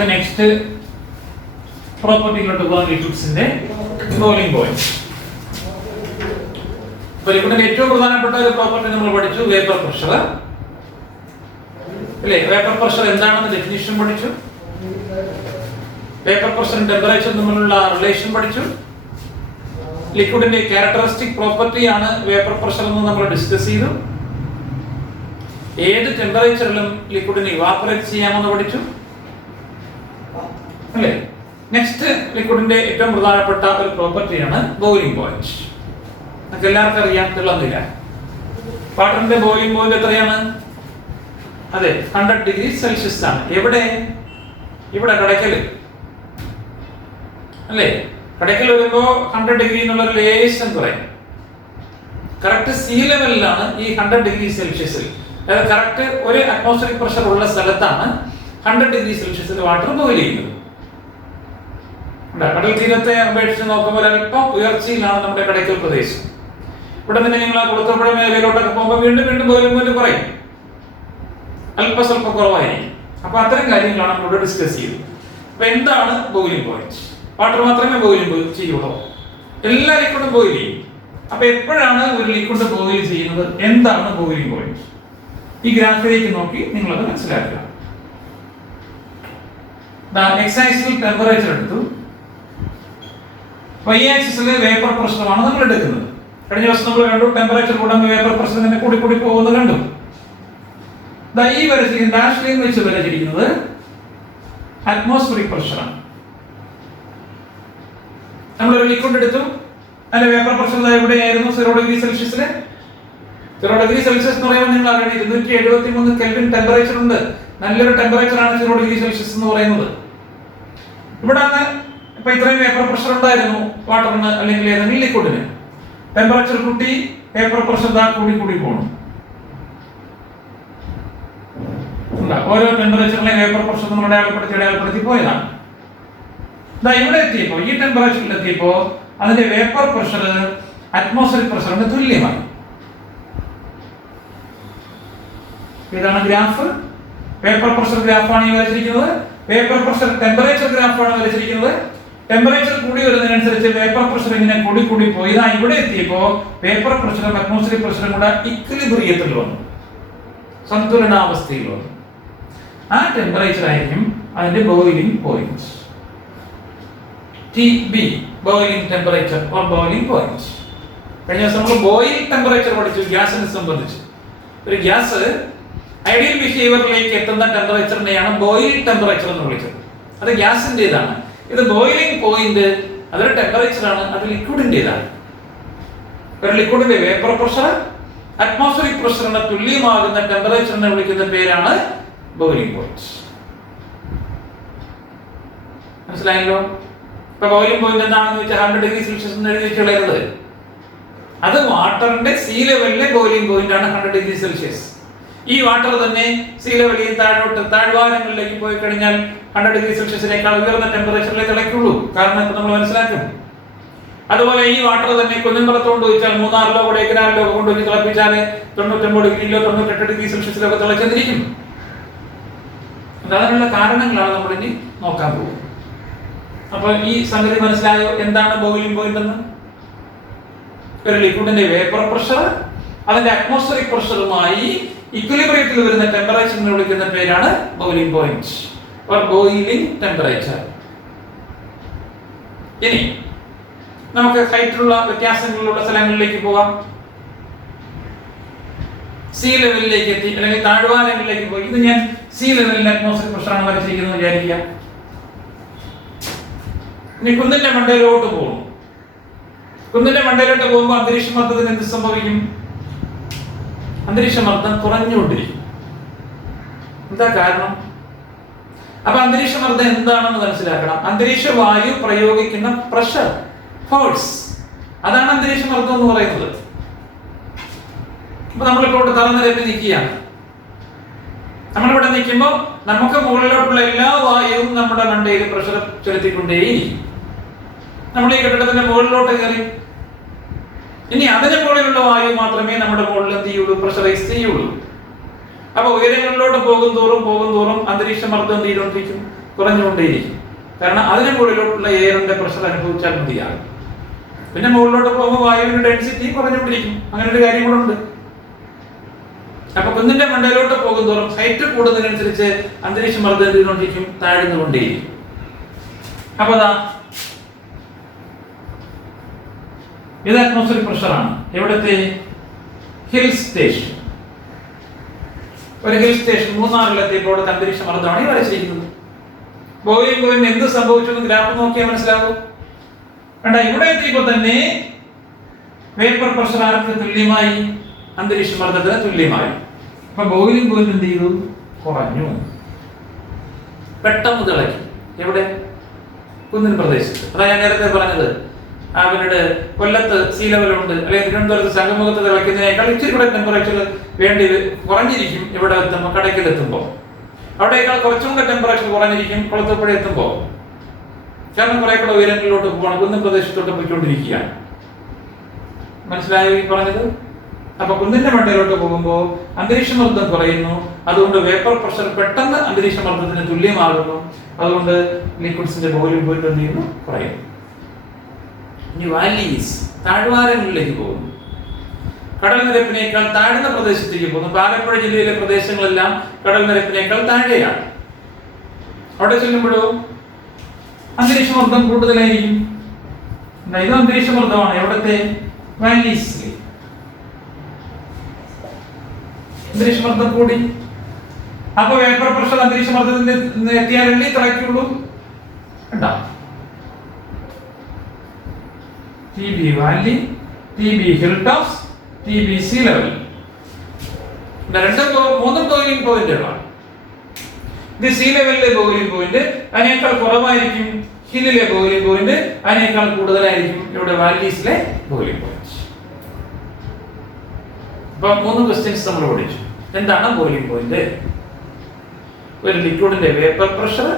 നമുക്ക് നെക്സ്റ്റ് പ്രോപ്പർട്ടിയിലോട്ട് പോകാൻ ലിക്വിഡ്സിന്റെ boiling point. അപ്പോൾ ലിക്വിഡിന്റെ ഏറ്റവും പ്രധാനപ്പെട്ട ഒരു പ്രോപ്പർട്ടി നമ്മൾ പഠിച്ചു, വേപ്പർ പ്രഷർ അല്ലേ. വേപ്പർ പ്രഷർ എന്താണെന്ന് ഡെഫിനിഷൻ പഠിച്ചു, വേപ്പർ പ്രഷറും ടെമ്പറേച്ചറും തമ്മിലുള്ള റിലേഷൻ പഠിച്ചു, ലിക്വിഡിന്റെ ക്യാരക്ടറിസ്റ്റിക് പ്രോപ്പർട്ടി ആണ് വേപ്പർ പ്രഷർ എന്ന് നമ്മൾ ഡിസ്കസ് ചെയ്തു, ഏത് ടെമ്പറേച്ചറിലും ലിക്വിഡിനെ ഇവാപ്പറേറ്റ് ചെയ്യാമെന്ന് പഠിച്ചു അല്ലേ. നെക്സ്റ്റ് ലിക്വിഡിന്റെ ഏറ്റവും പ്രധാനപ്പെട്ട ഒരു പ്രോപ്പർട്ടിയാണ് ബോയിലിംഗ് പോയിന്റ്. നമുക്ക് എല്ലാവർക്കും അറിയാം, തെളിയുന്നില്ല. വാട്ടറിന്റെ ബോയിലിംഗ് പോയിന്റ് എത്രയാണ്? അതെ, 100 ഡിഗ്രി സെൽഷ്യസ് ആണ്. എവിടെ? ഇവിടെ കടയ്ക്കല് അല്ലേ. കടയ്ക്കൽ വരുമ്പോ 100 ഡിഗ്രി എന്നുള്ള ഒരു ലേശം കുറയും. കറക്റ്റ് സീ ലെവലിലാണ് ഈ 100 ഡിഗ്രി സെൽഷ്യസിൽ, അതായത് കറക്റ്റ് ഒരു അറ്റ്മോസ്ഫിയറിക് പ്രഷർ ഉള്ള സ്ഥലത്താണ് 100 ഡിഗ്രി സെൽഷ്യസിൽ വാട്ടർ ബോയിൽ ചെയ്യുന്നത്. കടൽ തീരത്തെ അപേക്ഷിച്ച് നോക്കുമ്പോൾ അല്പം ഉയർച്ചയിലാണ് നമ്മുടെ കടയ്ക്കൽ പ്രദേശം. ഇവിടെ നിന്ന് നിങ്ങൾ കുളത്തൂപ്പുഴ മേഖലയിലോട്ടൊക്കെ പോകുമ്പോൾ വീണ്ടും വീണ്ടും ബോയിലിംഗ് പോയിന്റ് കുറയും, അല്പസ്വല്പം കുറവായിരിക്കും. അപ്പൊ അത്തരം കാര്യങ്ങളാണ് നമ്മളിവിടെ ഡിസ്കസ് ചെയ്തത്. അപ്പൊ എന്താണ് ബോയിലിംഗ് പോയിന്റ്? വാട്ടർ മാത്രമേ ബോയിലിംഗ് ചെയ്യുള്ളൂ, എല്ലാ ലിക്വിഡും ബോയിൽ ചെയ്യും. അപ്പൊ എപ്പോഴാണ് ഒരു ലിക്വിഡ് ബോയിൽ ചെയ്യുന്നത്? എന്താണ് ബോയിലിംഗ് പോയിന്റ്? ഈ ഗ്രാഫിലേക്ക് നോക്കി നിങ്ങളത് മനസ്സിലാക്കുക. എക്സ് ആക്സിസിൽ ടെമ്പറേച്ചർ എടുത്തു, y ആക്സിസിൽ വേപ്പർ പ്രഷറാണ് നമ്മൾ എടുക്കുന്നത്. കഴിഞ്ഞ ദിവസം നമ്മൾ കണ്ടു, ടെമ്പറേച്ചർ കൂടുമ്പോൾ വേപ്പർ പ്രഷർ തന്നെ കൂടി കൂടി പോകുന്നത് കണ്ടു. ഈ വരച്ചിരിക്കുന്ന ഡാഷ് ലൈൻ വെച്ച് വരച്ചിരിക്കുന്നത് അറ്റ്മോസ്ഫിയറിക് പ്രഷറാണ്. നമ്മളൊരു ലിക്വിഡ് എടുത്തു, അതിന്റെ വേപ്പർ പ്രഷർ എവിടെയായിരുന്നു? 0 ഡിഗ്രി സെൽഷ്യസിൽ. 0 ഡിഗ്രി സെൽഷ്യസ് എന്ന് പറയുമ്പോൾ നിങ്ങൾ അറിയണം 273 കെൽവിൻ ടെമ്പറേച്ചർ ഉണ്ട്. നല്ലൊരു ടെമ്പറേച്ചർ ആണ് 0 ഡിഗ്രി സെൽഷ്യസ് എന്ന് പറയുന്നത്. ഇവിടെ ഇപ്പൊ ഇത്രയും വേപ്പർ പ്രഷർ ഉണ്ടായിരുന്നു വാട്ടറിന് അല്ലെങ്കിൽ ഏതെങ്കിലും ലിക്വിഡിന്. ടെമ്പറേച്ചർ കൂട്ടി വേപ്പർ പ്രഷർ കൂടി കൂടി പോകണം. ഓരോ ടെമ്പറേച്ചറിലെ വേപ്പർ പ്രഷർ നമ്മൾ അടയാളപ്പെടുത്തി പോയതാണ്. ഇവിടെ എത്തിയപ്പോ, ഈ ടെമ്പറേച്ചറിൽ എത്തിയപ്പോ അതിന്റെ വേപ്പർ പ്രഷർ അറ്റ്മോസ്ഫിയറിക് പ്രഷറിന് തുല്യമായി. ഇതാണ് ഗ്രാഫ്. വേപ്പർ പ്രഷർ ഗ്രാഫാണ് ഈ വരച്ചിരിക്കുന്നത്. വേപ്പർ പ്രഷർ ടെമ്പറേച്ചർ ഗ്രാഫാണ് വരച്ചിരിക്കുന്നത്. ടെമ്പറേച്ചർ കൂടി വരുന്നതിനനുസരിച്ച് വേപ്പർ പ്രഷർ ഇങ്ങനെ കൂടി കൂടി പോയി ഇവിടെ എത്തിയപ്പോ വേപ്പർ പ്രഷറും അറ്റ്മോസ്ഫിയറിക് പ്രഷറും കൂടെ ഇക്വിലിബ്രിയത്തിൽ വന്നു, സന്തുലനാവസ്ഥയിൽ വന്നു. ആ ടെമ്പറേച്ചർ ആയിരിക്കും അതിന്റെ boiling point. TB boiling temperature or boiling point. കഴിഞ്ഞ ദിവസം നമ്മൾ ബോയിൽ ടെമ്പറേച്ചർ പഠിച്ചു ഗ്യാസിനെ സംബന്ധിച്ച്. ഒരു ഗ്യാസ് ഐഡിയൽ ബിഹേവിയറിലേക്ക് എത്തുന്ന ടെമ്പറേച്ചറിനെയാണ് ബോയിൽ ടെമ്പറേച്ചർ എന്ന് വിളിച്ചത്. അത് ഗ്യാസിന്റേതാണ്. ഇത് ബോയിലിംഗ് പോയിന്റ്, അതൊരു ടെമ്പറേച്ചറാണ്, അത് ലിക്വിഡിന്റേതാണ്. ഒരു ലിക്വിഡിന്റെ വേപ്പർ പ്രഷർ അറ്റ്മോസ്ഫിയറിക് പ്രഷറിന് തുല്യമാകുന്ന ടെമ്പറേച്ചറിനെ വിളിക്കുന്ന പേരാണ് ബോയിലിംഗ് പോയിന്റ്. മനസ്സിലായല്ലോ? ഇപ്പൊ ബോയിലിംഗ് പോയിന്റ് എന്താണെന്ന് വെച്ചാൽ 100 ഡിഗ്രി സെൽഷ്യസ് എന്ന് എഴുതി വെച്ചുള്ളത്, അത് വാട്ടറിന്റെ സീ ലെവലിലെ ബോയിലിംഗ് പോയിന്റ് ആണ് 100 ഡിഗ്രി സെൽഷ്യസ്. ഈ വാട്ടർ തന്നെ സീ ലെവലിൽ താഴ്വാരങ്ങളിലേക്ക് പോയി കഴിഞ്ഞാൽ 100 ഡിഗ്രി സെൽഷ്യസിനേക്കാൾ ഉയർന്ന ടെമ്പറേച്ചറിലേ തിളയ്ക്കുള്ളൂ. കാരണം ഇപ്പൊ നമ്മൾ മനസ്സിലാക്കും. അതുപോലെ ഈ വാട്ടർ തന്നെ കുന്നുംപുറത്ത് കൊണ്ടുവച്ചാൽ, മൂന്നാറിലോ കൊടൈക്കനാലിലോ കൊണ്ടുപോയി തിളപ്പിച്ചാൽ 99 ഡിഗ്രിയിലോ 98 ഡിഗ്രി സെൽഷ്യസിലൊക്കെ തിളച്ചെന്നിരിക്കും. അതിനുള്ള കാരണങ്ങളാണ് നമ്മൾ ഇനി നോക്കാൻ പോകുന്നത്. അപ്പൊ ഈ സംഗതി മനസ്സിലായോ? എന്താണ് ബോയിലിംഗ് പോയിന്റ് എന്ന്? ഒരു ലിക്വിഡിന്റെ വേപ്പർ പ്രഷർ അതിന്റെ അറ്റ്മോസ്ഫിയറിക് പ്രഷറുമായി ഇക്വിലിബ്രിയത്തിൽ വരുന്ന ടെമ്പറേച്ചറിനെ വിളിക്കുന്ന പേരാണ് boiling point or boiling temperature. ഇനി നമുക്ക് ഹൈറ്റിലുള്ള വ്യത്യാസങ്ങളുള്ള സ്ഥലങ്ങളിലേക്ക് പോകാം. സീ ലെവലിലേക്ക് എത്തി അല്ലെങ്കിൽ താഴ്വാരങ്ങളിലേക്ക് പോയി. ഇത് ഞാൻ സീ ലെവലിന്റെ അറ്റ്മോസ്ഫിയറിക് പ്രഷറാണ് വരച്ചിരിക്കുന്നത് വിചാരിക്കുക. ഇനി കുന്നിന്റെ മണ്ടയിലോട്ട് പോകും. കുന്നിന്റെ മണ്ടയിലോട്ട് പോകുമ്പോൾ അന്തരീക്ഷ മർദ്ദത്തിന് എന്ത് സംഭവിക്കും? അന്തരീക്ഷ മർദ്ദം കുറഞ്ഞുകൊണ്ടിരിക്കും. എന്താ കാരണം? അപ്പൊ അന്തരീക്ഷ മർദ്ദം എന്താണെന്ന് മനസ്സിലാക്കണം. അന്തരീക്ഷ വായു പ്രയോഗിക്കുന്ന പ്രഷർ, ഫോഴ്സ്, അതാണ് അന്തരീക്ഷ മർദ്ദം എന്ന് പറയുന്നത്. അപ്പൊ നമ്മളിപ്പോൾ തറനിരപ്പിൽ നിൽക്കുകയാണ്. നമ്മളിവിടെ നിൽക്കുമ്പോൾ നമുക്ക് മുകളിലോട്ടുള്ള എല്ലാ വായുവും നമ്മുടെ മണ്ടയിൽ പ്രഷർ ചെലുത്തിക്കൊണ്ടേയിരിക്കും. നമ്മൾ ഈ കെട്ടിടത്തിന്റെ മുകളിലോട്ട് കയറി, ഇനി അതിന് മുകളിലുള്ള വായു മാത്രമേ നമ്മുടെ മുകളിൽ എന്ത് ചെയ്യുള്ളൂ? പ്രഷറൈസ് ചെയ്യുള്ളൂ. അപ്പൊ ഉയരങ്ങളിലോട്ട് പോകും തോറും അന്തരീക്ഷ മർദ്ദം എന്ത് ചെയ്തുകൊണ്ടിരിക്കും? കുറഞ്ഞുകൊണ്ടേയിരിക്കും. കാരണം അതിന് മുകളിലോട്ടുള്ള എയറിന്റെ പ്രഷർ അനുഭവിച്ചാൽ മതിയാകും. പിന്നെ മുകളിലോട്ട് പോകുമ്പോൾ വായുവിന്റെ ഡെൻസിറ്റി കുറഞ്ഞുകൊണ്ടിരിക്കും. അങ്ങനെ ഒരു കാര്യം കൂടെ ഉണ്ട്. അപ്പൊ കുന്നിന്റെ മണ്ടയിലോട്ട് പോകുന്തോറും ഹൈറ്റ് കൂടുന്നതിനനുസരിച്ച് അന്തരീക്ഷ മർദ്ദം എന്തുകൊണ്ടിരിക്കും? താഴ്ന്നുകൊണ്ടേയിരിക്കും. അപ്പൊ ഇത് അറ്റ്മോസ്ഫിയറിക് പ്രഷറാണ്. എവിടത്തെ? Hill station. ഒരു ഹിൽ സ്റ്റേഷൻ മൂന്നാറിലെത്തിയപ്പോൾ അന്തരീക്ഷ മർദ്ദമാണ് ഈ വരച്ചിരിക്കുന്നത്. ബോയിലിംഗ് പോയിന്റ് എന്ത് സംഭവിച്ചു എന്ന് ഗ്രാഫ് നോക്കിയാൽ മനസ്സിലാവും. വേണ്ട, ഇവിടെ എത്തിയപ്പോൾ തന്നെ വേപ്പർ പ്രഷർ ആർക്ക് തുല്യമായി? അന്തരീക്ഷ മർദ്ദത്തിന് തുല്യമായി. അപ്പൊ ബോയിലിംഗ് പോയിന്റ് എന്ത് ചെയ്തു? കുറഞ്ഞു. പെട്ടെന്ന് തിളക്കി. എവിടെ? കുന്നിൻ പ്രദേശത്ത്. അതാ ഞാൻ നേരത്തെ പറഞ്ഞത്. പിന്നീട് കൊല്ലത്ത് സീ ലെവൽ ഉണ്ട്, അല്ലെങ്കിൽ തിരുവനന്തപുരത്ത് സംഗമത്ത് തിളയ്ക്കുന്നതിനേക്കാൾ ഇച്ചിരി കൂടെ ടെമ്പറേച്ചർ വേണ്ടി കുറഞ്ഞിരിക്കും. ഇവിടെ എത്തുമ്പോൾ, കടയ്ക്കലെത്തുമ്പോൾ അവിടേക്കാൾ കുറച്ചും കൂടെ ടെമ്പറേച്ചർ കുറഞ്ഞിരിക്കും കുളത്തൂപ്പുഴ എത്തുമ്പോൾ. കാരണം കുറെ കൂടെ ഉയരങ്ങളിലോട്ട് പോവാണ്, കുന്നിൻ പ്രദേശത്തോട്ട് പോയിക്കൊണ്ടിരിക്കുകയാണ്. മനസ്സിലായോ ഈ പറഞ്ഞത്? അപ്പൊ കുന്നിന്റെ മണ്ടയിലോട്ട് പോകുമ്പോൾ അന്തരീക്ഷ മർദ്ദം കുറയുന്നു. അതുകൊണ്ട് വേപ്പർ പ്രഷർ പെട്ടെന്ന് അന്തരീക്ഷ മർദ്ദത്തിന് തുല്യമാകുന്നു. അതുകൊണ്ട് ലിക്വിഡ്സിന്റെ ബോയിലിംഗ് പോയിന്റ് എന്ത് ചെയ്യുന്നു? കുറയുന്നു. ഇനി വാലീസ്, താഴ്വാരങ്ങളിലേക്ക് പോകുന്നു. കടൽ നിരപ്പിനേക്കാൾ താഴ്ന്ന പ്രദേശത്തേക്ക് പോകുന്നു. ആലപ്പുഴ ജില്ലയിലെ പ്രദേശങ്ങളെല്ലാം കടൽ നിരപ്പിനേക്കാൾ താഴെയാണ്. അവിടെ ചെല്ലുമ്പോഴോ അന്തരീക്ഷ മർദ്ദം കൂടുതലായിരിക്കും. ഇത് അന്തരീക്ഷ മർദ്ദമാണ്. എവിടത്തെ? വാലീസിൽ അന്തരീക്ഷ മർദ്ദം കൂടി. അപ്പൊ വേപ്പർ പ്രഷർ അന്തരീക്ഷ മർദ്ദത്തിന് എത്തിയാലല്ലേ തിളയ്ക്കുള്ളൂ. ഉണ്ടാവും. TB Valley, TB hill tops, TB see level. മൂന്നും ബോയിലിംഗ് പോയിന്റുകളാണ്. ഇത് സീ ലെവലിലെ ബോയിലിംഗ് പോയിന്റ് അതിനേക്കാൾ കുറവായിരിക്കും. ഹില്ലിലെ ബോയിലിംഗ് പോയിന്റ് അതിനേക്കാൾ കൂടുതലായിരിക്കും ഇവിടെ വാലീസിലെ ബോയിലിംഗ് പോയിന്റ്. അപ്പൊ 3 ക്വസ്റ്റ്യൻസ് നമ്മൾ പഠിച്ചു. എന്താണ് ബോയിലിംഗ് പോയിന്റ്? ഒരു ലിക്വിഡിന്റെ വേപ്പർ പ്രഷർ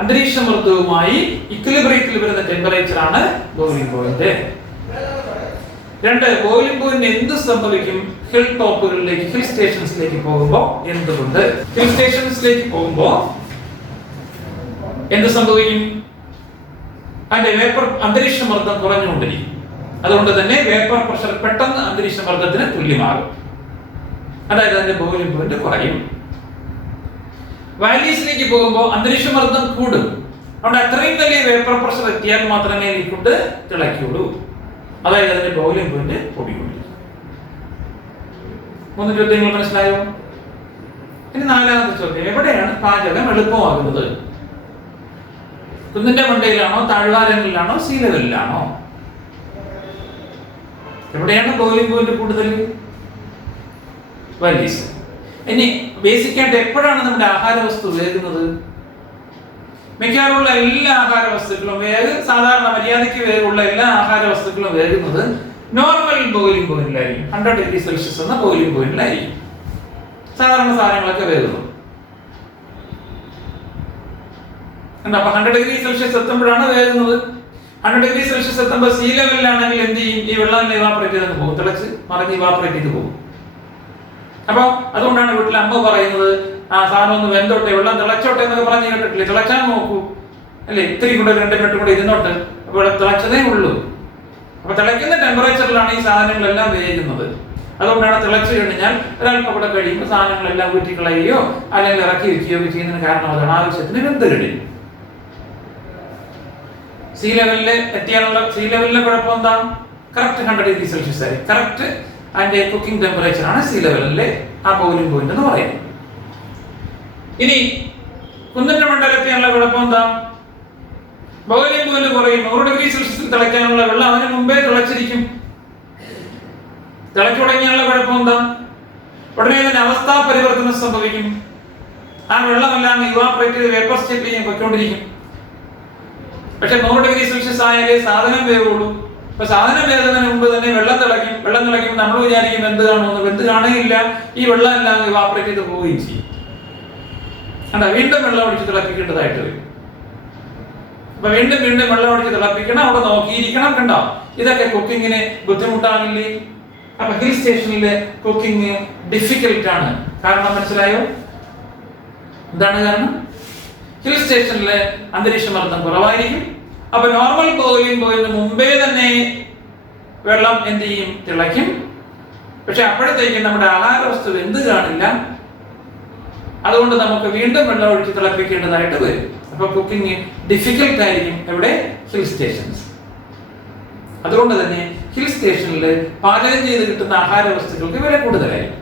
അന്തരീക്ഷ മർദ്ദവുമായി ഇക്വിലിബ്രിയത്തിൽ വരുന്ന ടെമ്പറേച്ചർ ആണ് ബോയിലിംഗ് പോയിന്റ്. 2, ബോയിലിംഗ് പോയിന്റ് എന്ത് സംഭവിക്കും? ഹിൽ ടോപ്പുകളിലേക്ക്, ഹിൽ സ്റ്റേഷൻസിലേക്ക് പോകുമ്പോൾ എന്തുകൊണ്ട്? ഹിൽ സ്റ്റേഷൻസിലേക്ക് പോകുമ്പോൾ എന്ത് സംഭവിക്കും? അതിന്റെ വേപ്പർ അന്തരീക്ഷ മർദ്ദം കുറഞ്ഞുകൊണ്ടിരിക്കും. അതുകൊണ്ട് തന്നെ വേപ്പർ പ്രഷർ പെട്ടെന്ന് അന്തരീക്ഷ മർദ്ദത്തിന് തുല്യമാകും. അതായത് അതിന്റെ ബോയിലിംഗ് പോയിന്റ് കുറയും. വാലീസിലേക്ക് പോകുമ്പോൾ അന്തരീക്ഷ മർദ്ദം കൂടും. അവിടെ അത്രയും വലിയ വേപ്പർ പ്രഷർ എത്തിയാൽ മാത്രമേ ലിക്വിഡ് തിളയ്ക്കുള്ളൂ. അതായത് അതിന്റെ ബോയിലിംഗ് പോയിന്റ് കൂടിക്കൊണ്ടിരിക്കും. 3 ചോദ്യങ്ങൾ മനസ്സിലായോ? ഇനി 4ാമത്തെ ചോദ്യം, എവിടെയാണ് പാചകം എളുപ്പമാകുന്നത്? കുന്നിന്റെ മണ്ടയിലാണോ, താഴ്വാരങ്ങളിലാണോ, സീ ലെവലിലാണോ? എവിടെയാണ് ബോയിലിംഗ് പോയിന്റ് കൂടുതൽ? വാലീസ്. ഇനി ബേസിക് ആയിട്ട് എപ്പോഴാണ് നമ്മുടെ ആഹാര വസ്തു വേകുന്നത്? മിക്കവാറുള്ള എല്ലാ ആഹാര വസ്തുക്കളും സാധാരണ മര്യാദയ്ക്ക് വേഗമുള്ള എല്ലാ ആഹാര വസ്തുക്കളും വേകുന്നത് നോർമൽ ബോയിലിംഗ് പോയിന്റിലായിരിക്കും. 100 ഡിഗ്രി സെൽഷ്യസ് എന്ന ബോയിലിംഗ് പോയിന്റിലായിരിക്കും സാധാരണ സാധനങ്ങളൊക്കെ വേകുന്നത്. അപ്പൊ 100 ഡിഗ്രി സെൽഷ്യസ് എത്തുമ്പോഴാണ് വേകുന്നത്. 100 ഡിഗ്രി സെൽഷ്യസ് എത്തുമ്പോൾ സീ ലെവലിലാണെങ്കിൽ എന്ത് ചെയ്യും? ഈ വെള്ളം ഇവാപ്പറേറ്റ് ചെയ്ത് പോകും, തിളച്ച് മറിഞ്ഞ് ഇവാപ്പറേറ്റ് ചെയ്ത് പോകും. അപ്പൊ അതുകൊണ്ടാണ് വീട്ടിൽ അമ്മ പറയുന്നത്, സാധനം ഒന്ന് വെന്തോട്ടെ, വെള്ളം തിളച്ചോട്ടെ എന്നൊക്കെ പറഞ്ഞ് കേട്ടിട്ടില്ലേ? തിളച്ചാൽ നോക്കൂ അല്ലെ, ഇത്തിരി കൂടെ 2 മിനിറ്റ് കൂടെ ഇരുന്നോട്ട്. അപ്പോൾ തിളച്ചതേ ഉള്ളൂ. അപ്പൊ തിളയ്ക്കുന്ന ടെമ്പറേച്ചറിലാണ് ഈ സാധനങ്ങളെല്ലാം വേകുന്നത്. അതുകൊണ്ടാണ് തിളച്ചു കഴിഞ്ഞാൽ ഒരല്പം കൂടെ കഴിയുമ്പോൾ സാധനങ്ങളെല്ലാം ഊറ്റിക്കളയുകയോ അല്ലെങ്കിൽ ഇറക്കി വെക്കുകയോ ചെയ്യുന്നതിന് കാരണം അതാണ്. ആവശ്യത്തിന് വെന്ത് കഴിയും. സീ ലെവലിൽ എത്തിയാലുള്ള സീ ലെവലിലെ കുഴപ്പം എന്താ? കറക്റ്റ് 100 ഡിഗ്രി സെൽഷ്യസ് ആയി. കറക്റ്റ് അതിന്റെ കുക്കിംഗ് ടെമ്പറേച്ചർ ആണ് സീ ലെവലിലെ ആ ബോയിലിംഗ് പോയിന്റ് എന്ന് പറയുന്നത്. ഇനി കുന്നിന്റെ മണ്ടയിലെത്തിയാനുള്ള കുഴപ്പം എന്താ? ബോയിലിംഗ് പോയിന്റ് കുറയും. 100 ഡിഗ്രി സെൽഷ്യസിൽ തിളയ്ക്കാനുള്ള വെള്ളം അതിന് മുമ്പേ തിളച്ചിരിക്കും. തിളച്ചു തുടങ്ങിയുള്ള കുഴപ്പം എന്താ? ഉടനെ തന്നെ അവസ്ഥാ പരിവർത്തനം സംഭവിക്കും. ആ വെള്ളമെല്ലാം ഇവാപ്പറേറ്റ് ചെയ്ത് വേപ്പർ സ്റ്റേറ്റിലേക്ക് പൊയ്ക്കൊണ്ടിരിക്കും. പക്ഷെ 100 ഡിഗ്രി സെൽഷ്യസ് ആയാലേ സാധനം വേവുള്ളൂ. അപ്പൊ സാധനം വേകുന്നതിന് മുമ്പ് തന്നെ വെള്ളം തിളയ്ക്കും. വെള്ളം തിളയ്ക്കുമ്പോൾ നമ്മൾ വിചാരിക്കും വെന്ത് കാണുമെന്ന്. വെന്ത് കാണുകയില്ല. ഈ വെള്ളം എല്ലാം ഇവാപ്പറേറ്റ് ചെയ്ത് പോവുകയും ചെയ്യും. അല്ല, വീണ്ടും വെള്ളം ഒഴിച്ച് തിളപ്പിക്കേണ്ടതായിട്ട് വരും. അപ്പൊ വീണ്ടും വെള്ളം ഒഴിച്ച് തിളപ്പിക്കണം, അവിടെ നോക്കിയിരിക്കണം. കണ്ടോ, ഇതൊക്കെ കുക്കിങ്ങിന് ബുദ്ധിമുട്ടാണില്ലേ? അപ്പൊ ഹിൽ സ്റ്റേഷനിലെ കുക്കിംഗ് ഡിഫിക്കൽട്ട് ആണ്. കാരണം മനസ്സിലായോ? എന്താണ് കാരണം? ഹിൽ സ്റ്റേഷനിലെ അന്തരീക്ഷമർദ്ദം കുറവായിരിക്കും. അപ്പൊ നോർമൽ ബോയിലിംഗ് പോയിന്റിന് മുമ്പേ തന്നെ വെള്ളം എന്ത് ചെയ്യും? തിളയ്ക്കും. പക്ഷെ അപ്പോഴത്തേക്കും നമ്മുടെ ആഹാരവസ്തു വെന്ത് കാണില്ല. അതുകൊണ്ട് നമുക്ക് വീണ്ടും വെള്ളം ഒഴിച്ച് തിളപ്പിക്കേണ്ടതായിട്ട് വരും. അപ്പൊ കുക്കിംഗ് ഡിഫിക്കൽട്ട് ആയിരിക്കും എവിടെ? Hill stations. അതുകൊണ്ട് തന്നെ ഹിൽ സ്റ്റേഷനിൽ പാചകം ചെയ്ത് കിട്ടുന്ന ആഹാര വസ്തുക്കൾക്ക് വില കൂടുതലായിരിക്കും.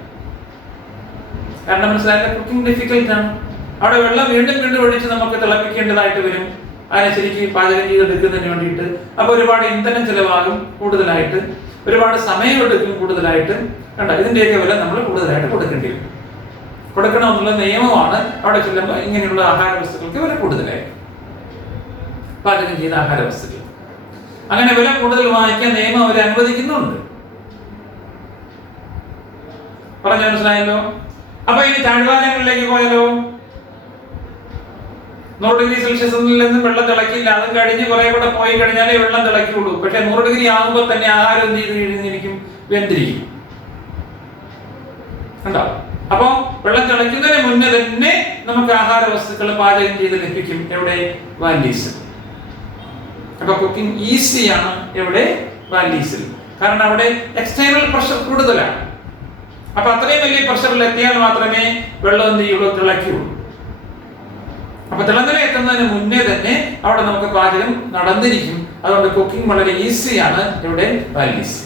കാരണം മനസ്സിലാക്കുക, കുക്കിംഗ് ഡിഫിക്കൽട്ട് ആണ്. അവിടെ വെള്ളം വീണ്ടും വീണ്ടും ഒഴിച്ച് നമുക്ക് തിളപ്പിക്കേണ്ടതായിട്ട് വരും. അതിനെ ശരിക്കും പാചകം ചെയ്തെടുക്കുന്നതിന് വേണ്ടിയിട്ട്. അപ്പൊ ഒരുപാട് ഇന്ധനം ചെലവാകും കൂടുതലായിട്ട്, ഒരുപാട് സമയം എടുക്കും കൂടുതലായിട്ട്. കണ്ട, ഇതിന്റെയൊക്കെ വില നമ്മൾ കൂടുതലായിട്ട് കൊടുക്കേണ്ടി വരും. കൊടുക്കണമെന്നുള്ള നിയമമാണ്. അവിടെ ചെല്ലുമ്പോൾ ഇങ്ങനെയുള്ള ആഹാര വസ്തുക്കൾക്ക് വില കൂടുതലായിരിക്കും, പാചകം ചെയ്ത ആഹാര വസ്തുക്കൾ. അങ്ങനെ വില കൂടുതൽ വാങ്ങിക്കാൻ നിയമം അവരെ അനുവദിക്കുന്നുണ്ട്. പറഞ്ഞ മനസ്സിലായല്ലോ? അപ്പൊ ഇനി താഴ്വാരങ്ങളിലേക്ക് പോയാലോ? 100 ഡിഗ്രി സെൽഷ്യസിൽ നിന്നും വെള്ളം തിളക്കില്ല. അതും കഴിഞ്ഞ് കുറെ കൂടെ പോയി കഴിഞ്ഞാലേ വെള്ളം തിളക്കുള്ളൂ. പക്ഷെ 100 ഡിഗ്രി ആകുമ്പോൾ തന്നെ ആഹാരം എന്ത് ചെയ്ത് കഴിഞ്ഞിരിക്കും? വെന്തിരിക്കും. കണ്ടോ? അപ്പൊ വെള്ളം തിളയ്ക്കുന്നതിന് മുന്നേ തന്നെ നമുക്ക് ആഹാര വസ്തുക്കൾ പാചകം ചെയ്ത് ലഭിക്കും. എവിടെ? വാല്ലീസിൽ. അപ്പൊ കുക്കിംഗ് ഈസിയാണ് എവിടെ? വാല്ലീസിൽ. കാരണം അവിടെ എക്സ്റ്റേണൽ പ്രഷർ കൂടുതലാണ്. അപ്പൊ അത്രയും വലിയ പ്രഷറിൽ എത്തിയാൽ മാത്രമേ വെള്ളം എന്ത് ചെയ്യുള്ളൂ? തിളയ്ക്കുള്ളൂ. അപ്പൊ തിളനില എത്തുന്നതിന് മുന്നേ തന്നെ അവിടെ നമുക്ക് പാചകം നടന്നിരിക്കും. അതുകൊണ്ട് കുക്കിംഗ് വളരെ ഈസിയാണ് എവിടെ? വാല്ലീസ്.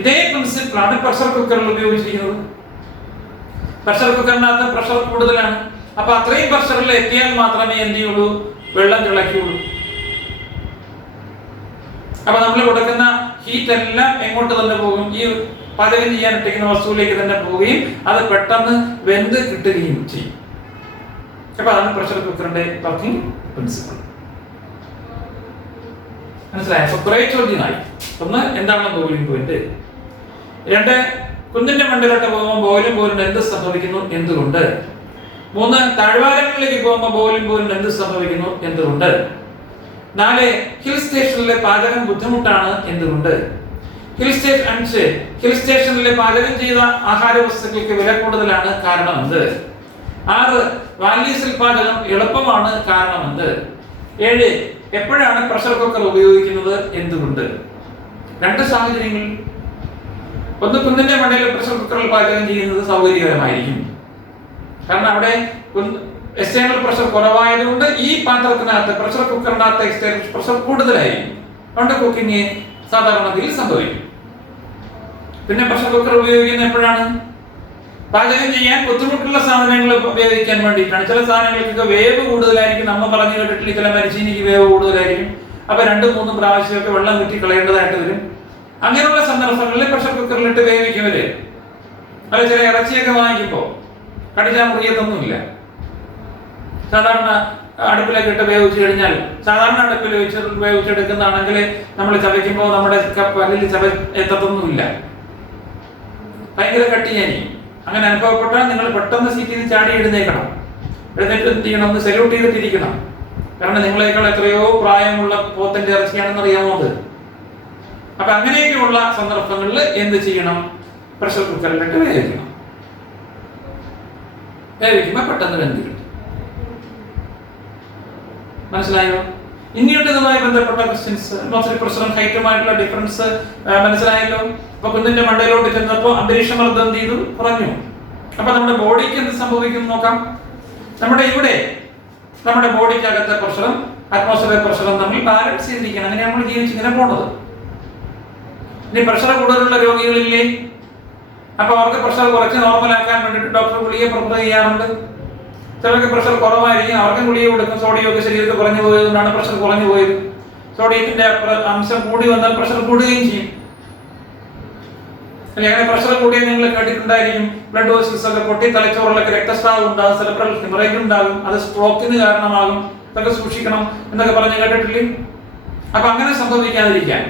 ഇതേ പ്രിൻസിപ്പിളാണ് പ്രഷർ കുക്കറിൽ ഉപയോഗിച്ചിരിക്കുന്നത്. പ്രഷർ കുക്കറിനകത്ത് പ്രഷർ കൂടുതലാണ്. അപ്പൊ അത്രയും പ്രഷറിൽ എത്തിയാൽ മാത്രമേ എന്ത് ചെയ്യുള്ളൂ? വെള്ളം തിളയ്ക്കുള്ളൂ. അപ്പൊ നമ്മൾ കൊടുക്കുന്ന ഹീറ്റ് എല്ലാം എങ്ങോട്ട് തന്നെ പോകും? ഈ പാചകം ചെയ്യാൻ ഇട്ടിരിക്കുന്ന വസ്തുവിലേക്ക് തന്നെ പോവുകയും അത് പെട്ടെന്ന് വെന്ത് കിട്ടുകയും ചെയ്യും. അപ്പൊ അതാണ് പ്രഷർ കുക്കറിന്റെ വർക്കിംഗ് പ്രിൻസിപ്പിൾ. മനസ്സിലായോ? അപ്പൊ കുറെ ചോദ്യമായി. ഒന്ന്, എന്താണ് ബോയിലിംഗ് പോയിന്റ്? 2, കുന്നിന്റെ മണ്ടയിലോട്ട് പോകുമ്പോൾ ബോയിലിംഗ് പോയിന്റ് എന്ത് സംഭവിക്കുന്നു? എന്തുകൊണ്ട്? 3, താഴ്വാരങ്ങളിലേക്ക് പോകുമ്പോൾ ബോയിലിംഗ് പോയിന്റ് എന്ത് സംഭവിക്കുന്നു? എന്തുകൊണ്ട്? 4, ഹിൽ സ്റ്റേഷനിലെ പാചകം ബുദ്ധിമുട്ടാണ്. എന്തുകൊണ്ട്? 5, ഹിൽ സ്റ്റേഷനിലെ പാചകം ചെയ്ത ആഹാര വസ്തുക്കൾക്ക് വില കൂടുതലാണ്. കാരണം എന്ത്? 6, വാല്ലീസിൽ പാചകം എളുപ്പമാണ്. കാരണം എന്ത്? 7, എപ്പോഴാണ് പ്രഷർ കുക്കർ ഉപയോഗിക്കുന്നത്? എന്തുകൊണ്ട്? 2 സാഹചര്യങ്ങൾ. ഒന്ന്, കുന്നിന്റെ മണ്ടയിൽ പ്രഷർ കുക്കറിൽ പാചകം ചെയ്യുന്നത് സൗകര്യകരമായിരിക്കും. കാരണം അവിടെ എക്സ്റ്റേണൽ പ്രഷർ കുറവായതുകൊണ്ട് ഈ പാത്രത്തിനകത്ത് പ്രഷർ കുക്കറിനകത്ത് എക്സ്റ്റേണൽ പ്രഷർ കൂടുതലായിരിക്കും. അതുകൊണ്ട് കുക്കിംഗ് സാധാരണഗതിയിൽ സംഭവിക്കും. പിന്നെ പ്രഷർ കുക്കർ ഉപയോഗിക്കുന്നത് എപ്പോഴാണ്? പാചകം ചെയ്യാൻ ബുദ്ധിമുട്ടുള്ള സാധനങ്ങൾ ഉപയോഗിക്കാൻ വേണ്ടിയിട്ടാണ്. ചില സാധനങ്ങൾക്കൊക്കെ വേവ് കൂടുതലായിരിക്കും. നമ്മൾ പറഞ്ഞു കേട്ടിട്ടില്ല, ചില മരിച്ചീനിക്ക് വേവ് കൂടുതലായിരിക്കും. അപ്പൊ 2-3 പ്രാവശ്യമൊക്കെ വെള്ളം കുറ്റി കളയേണ്ടതായിട്ട് വരും. അങ്ങനെയുള്ള സന്ദർഭങ്ങളിൽ പ്രഷർ കുക്കറിലിട്ട് വേവിക്കുന്നവര്. അല്ല, ചില ഇറച്ചിയൊക്കെ വാങ്ങിക്കുമ്പോൾ കടിച്ചാൽ മുറിയത്തൊന്നുമില്ല. സാധാരണ അടുപ്പിലൊക്കെ ഇട്ട് വേവിച്ചു കഴിഞ്ഞാൽ, സാധാരണ അടുപ്പിൽ വേവിച്ചെടുക്കുന്നതാണെങ്കിൽ നമ്മൾ ചവയ്ക്കുമ്പോൾ നമ്മുടെ പല്ലിൽ എത്തത്തൊന്നുമില്ല, ഭയങ്കര കട്ടിയായിരിക്കും. അങ്ങനെ അനുഭവപ്പെട്ടാൽ നിങ്ങൾ പെട്ടെന്ന് സീറ്റിൽ നിന്ന് ചാടി എഴുന്നേക്കണം. എഴുന്നേറ്റ് എന്ത് ചെയ്യണം? ഒന്ന് സെല്യൂട്ട് ചെയ്തിട്ടിരിക്കണം. കാരണം നിങ്ങളെക്കാൾ എത്രയോ പ്രായമുള്ള പോത്തിന്റെ ഇറച്ചിയാണെന്ന് അറിയാമോ അത്? അപ്പൊ അങ്ങനെയൊക്കെയുള്ള സന്ദർഭങ്ങളിൽ എന്ത് ചെയ്യണം? പ്രഷർ കുക്കറിലിട്ട് വേവിക്കണം. വേവിക്കുമ്പോൾ പെട്ടെന്ന് വെന്ത് കിട്ടും. മനസ്സിലായോ? ഇനിയുണ്ട് ഇതുമായി ബന്ധപ്പെട്ട ക്വസ്റ്റ്യൻസ്. അറ്റ്മോസ്ഫിയറിക് പ്രഷറും ഹൈറ്റുമായിട്ടുള്ള ഡിഫറൻസ് മനസ്സിലായല്ലോ? അപ്പൊ കുന്നിന്റെ മണ്ടയിലോട്ട് ചെന്നപ്പോൾ അന്തരീക്ഷമർദ്ദം എന്ത് ചെയ്തു? കുറഞ്ഞു. അപ്പൊ നമ്മുടെ ബോഡിക്ക് എന്ത് സംഭവിക്കും നോക്കാം. നമ്മുടെ ബോഡിക്കകത്തെ പ്രഷറും അറ്റ്മോസ്ഫിയറിക് പ്രഷറും തമ്മിൽ ബാലൻസ് ചെയ്തിരിക്കണം. അങ്ങനെ നമ്മൾ ജീവിച്ചിങ്ങനെ പോണത്. ഇനി പ്രഷർ കൂടുതലുള്ള രോഗികളില്ലേ? അപ്പൊ അവർക്ക് പ്രഷർ കുറച്ച് നോർമലാക്കാൻ വേണ്ടിയിട്ട് ഡോക്ടർ ഗുളിക പ്രിഫർ ചെയ്യാറുണ്ട്. ചിലർക്ക് പ്രഷർ കുറവായിരിക്കും, അവർക്ക് ഗുളിക കൊടുക്കും. സോഡിയം ഒക്കെ ശരീരത്തിൽ കുറഞ്ഞു പോയതുകൊണ്ടാണ് പ്രഷർ കുറഞ്ഞു പോയത്. സോഡിയത്തിന്റെ അംശം കൂടി വന്നാൽ പ്രഷർ കൂടുകയും ചെയ്യും. അങ്ങനെ പ്രഷർ കൂടിയ നിങ്ങൾ കേട്ടിട്ടുണ്ടായിരിക്കും. ബ്ലഡ് വെസൽസ് ഒക്കെ പൊട്ടി തലച്ചോറിലൊക്കെ രക്തസ്രാവം ഉണ്ടാകും, സെറിബ്രൽ ഹെമറേജ് ഉണ്ടാകും, അത് സ്ട്രോക്കിന് കാരണമാകും. ഇതൊക്കെ സൂക്ഷിക്കണം എന്നൊക്കെ പറഞ്ഞ് കേട്ടിട്ടില്ലേ? അപ്പൊ അങ്ങനെ സംഭവിക്കാതിരിക്കാൻ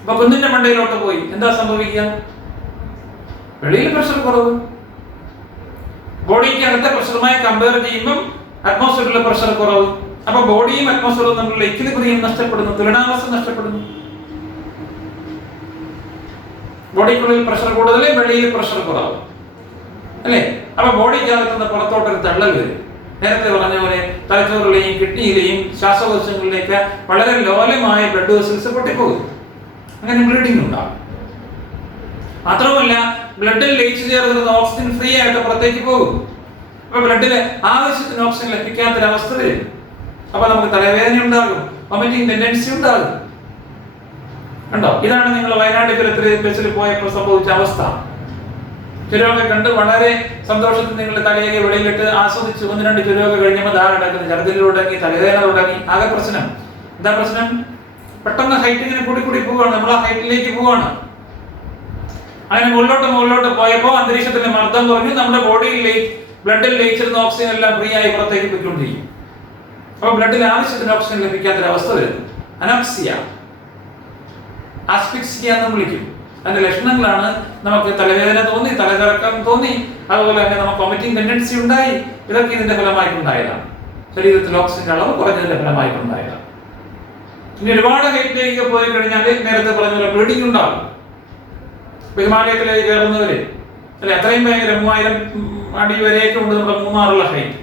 അപ്പൊ കുന്നിന്റെ മണ്ടയിലോട്ട് പോയി എന്താ സംഭവിക്കുക? വെളിയിൽ പ്രഷർ കുറവ്. ബോഡിക്ക് അകത്തെ പ്രഷറുമായി കമ്പയർ ചെയ്യുമ്പോൾ അറ്റ്മോസ്ഫിയറിലെ പ്രഷർ കുറവ്. അപ്പൊ ബോഡിയും അറ്റ്മോസ്ഫിയറും തമ്മിലുള്ള ഇക്വിലിബ്രിയം നഷ്ടപ്പെടുന്നു, തുലനാവസ്ഥ നഷ്ടപ്പെടുന്നു. ബോഡിക്കുള്ളിൽ പ്രഷർ കൂടുതൽ, വെളിയിൽ പ്രഷർ കുറവ്, അല്ലേ? അപ്പൊ ബോഡിക്കകത്തുനിന്ന് പുറത്തോട്ടൊരു തള്ളൽ വരും. നേരത്തെ പറഞ്ഞ പോലെ തലച്ചോറിലെയും കിഡ്നിയിലെയും ശ്വാസകോശങ്ങളിലേക്ക് വളരെ ലോലമായ ബ്ലഡ് വെസൽസ് പൊട്ടിപ്പോകും. അങ്ങനെ ബ്ലീഡിംഗ് ഉണ്ടാകും. മാത്രമല്ല ബ്ലഡിൽ ലയിച്ചു ചേർന്നിരുന്ന ഓക്സിജൻ ഫ്രീ ആയിട്ട് പുറത്തേക്ക് പോകും. അപ്പൊ ബ്ലഡില് ആവശ്യത്തിന് ഓക്സിജൻ ലഭിക്കാത്തൊരവസ്ഥ വരും. അപ്പൊ നമുക്ക് തലവേദന ഉണ്ടാകും, വൊമിറ്റിംഗ് ടെൻഡൻസി ഉണ്ടാകും. കണ്ടോ, ഇതാണ് നിങ്ങൾ വയനാട് ബസ്സിൽ പോയപ്പോൾ സംഭവിച്ച അവസ്ഥ. ചുരമൊക്കെ കണ്ട് വളരെ സന്തോഷത്തിൽ നിങ്ങളുടെ തലയൊക്കെ വെളിയിലിട്ട് ആസ്വദിച്ച് 1-2 ചുരമൊക്കെ കഴിഞ്ഞപ്പോൾ ദാ കിടക്കുന്നു, ഛർദ്ദിൽ തുടങ്ങി, തലവേദന തുടങ്ങി, ആകെ പ്രശ്നം. എന്താ പ്രശ്നം? പെട്ടെന്ന് ഹൈറ്റ് ഇങ്ങനെ കൂടി പോവുകയാണ്, നമ്മൾ ആ ഹൈറ്റിലേക്ക് പോവാണ്. അങ്ങനെ മുകളിലോട്ട് പോയപ്പോൾ അന്തരീക്ഷത്തിന്റെ മർദ്ദം കുറഞ്ഞു, നമ്മുടെ ബോഡിയിൽ ബ്ലഡിൽ ലയിച്ചിരുന്ന ഓക്സിജൻ എല്ലാം ഫ്രീ ആയി പുറത്തേക്ക് പോയിക്കൊണ്ടിരിക്കും. അപ്പൊ ബ്ലഡിൽ ആവശ്യത്തിന് ഓക്സിജൻ ലഭിക്കാത്തൊരവസ്ഥ വരുന്നു. അനോക്സിയ, ആസ്ഫിക്സിയ എന്ന് വിളിക്കും. അതിന്റെ ലക്ഷണങ്ങളാണ് നമുക്ക് തലവേദന തോന്നി, തലകറക്കം തോന്നി, അതുപോലെ തന്നെ നമുക്ക് വൊമിറ്റിംഗ് ടെൻഡൻസി ഉണ്ടായി. ഇതൊക്കെ ഇതിന്റെ ഫലമായിട്ടുണ്ടായതാണ്. ശരീരത്തിൽ ഓക്സിജന്റെ അളവ് കുറഞ്ഞതിന്റെ ഫലമായിട്ടുണ്ടായതാണ്. ഇനി ഒരുപാട് ഹൈറ്റിലേക്ക് പോയി കഴിഞ്ഞാൽ നേരത്തെ പറഞ്ഞ പോലെ ബ്ലീഡിംഗ് ഉണ്ടാകും. ഹിമാലയത്തിലേക്ക് കയറുന്നവര് അല്ലെ, അത്രയും ഭയങ്കര 3000 അടി വരെയൊക്കെ ഉണ്ട് നമ്മുടെ മൂന്നാറുള്ള ഹൈറ്റ്.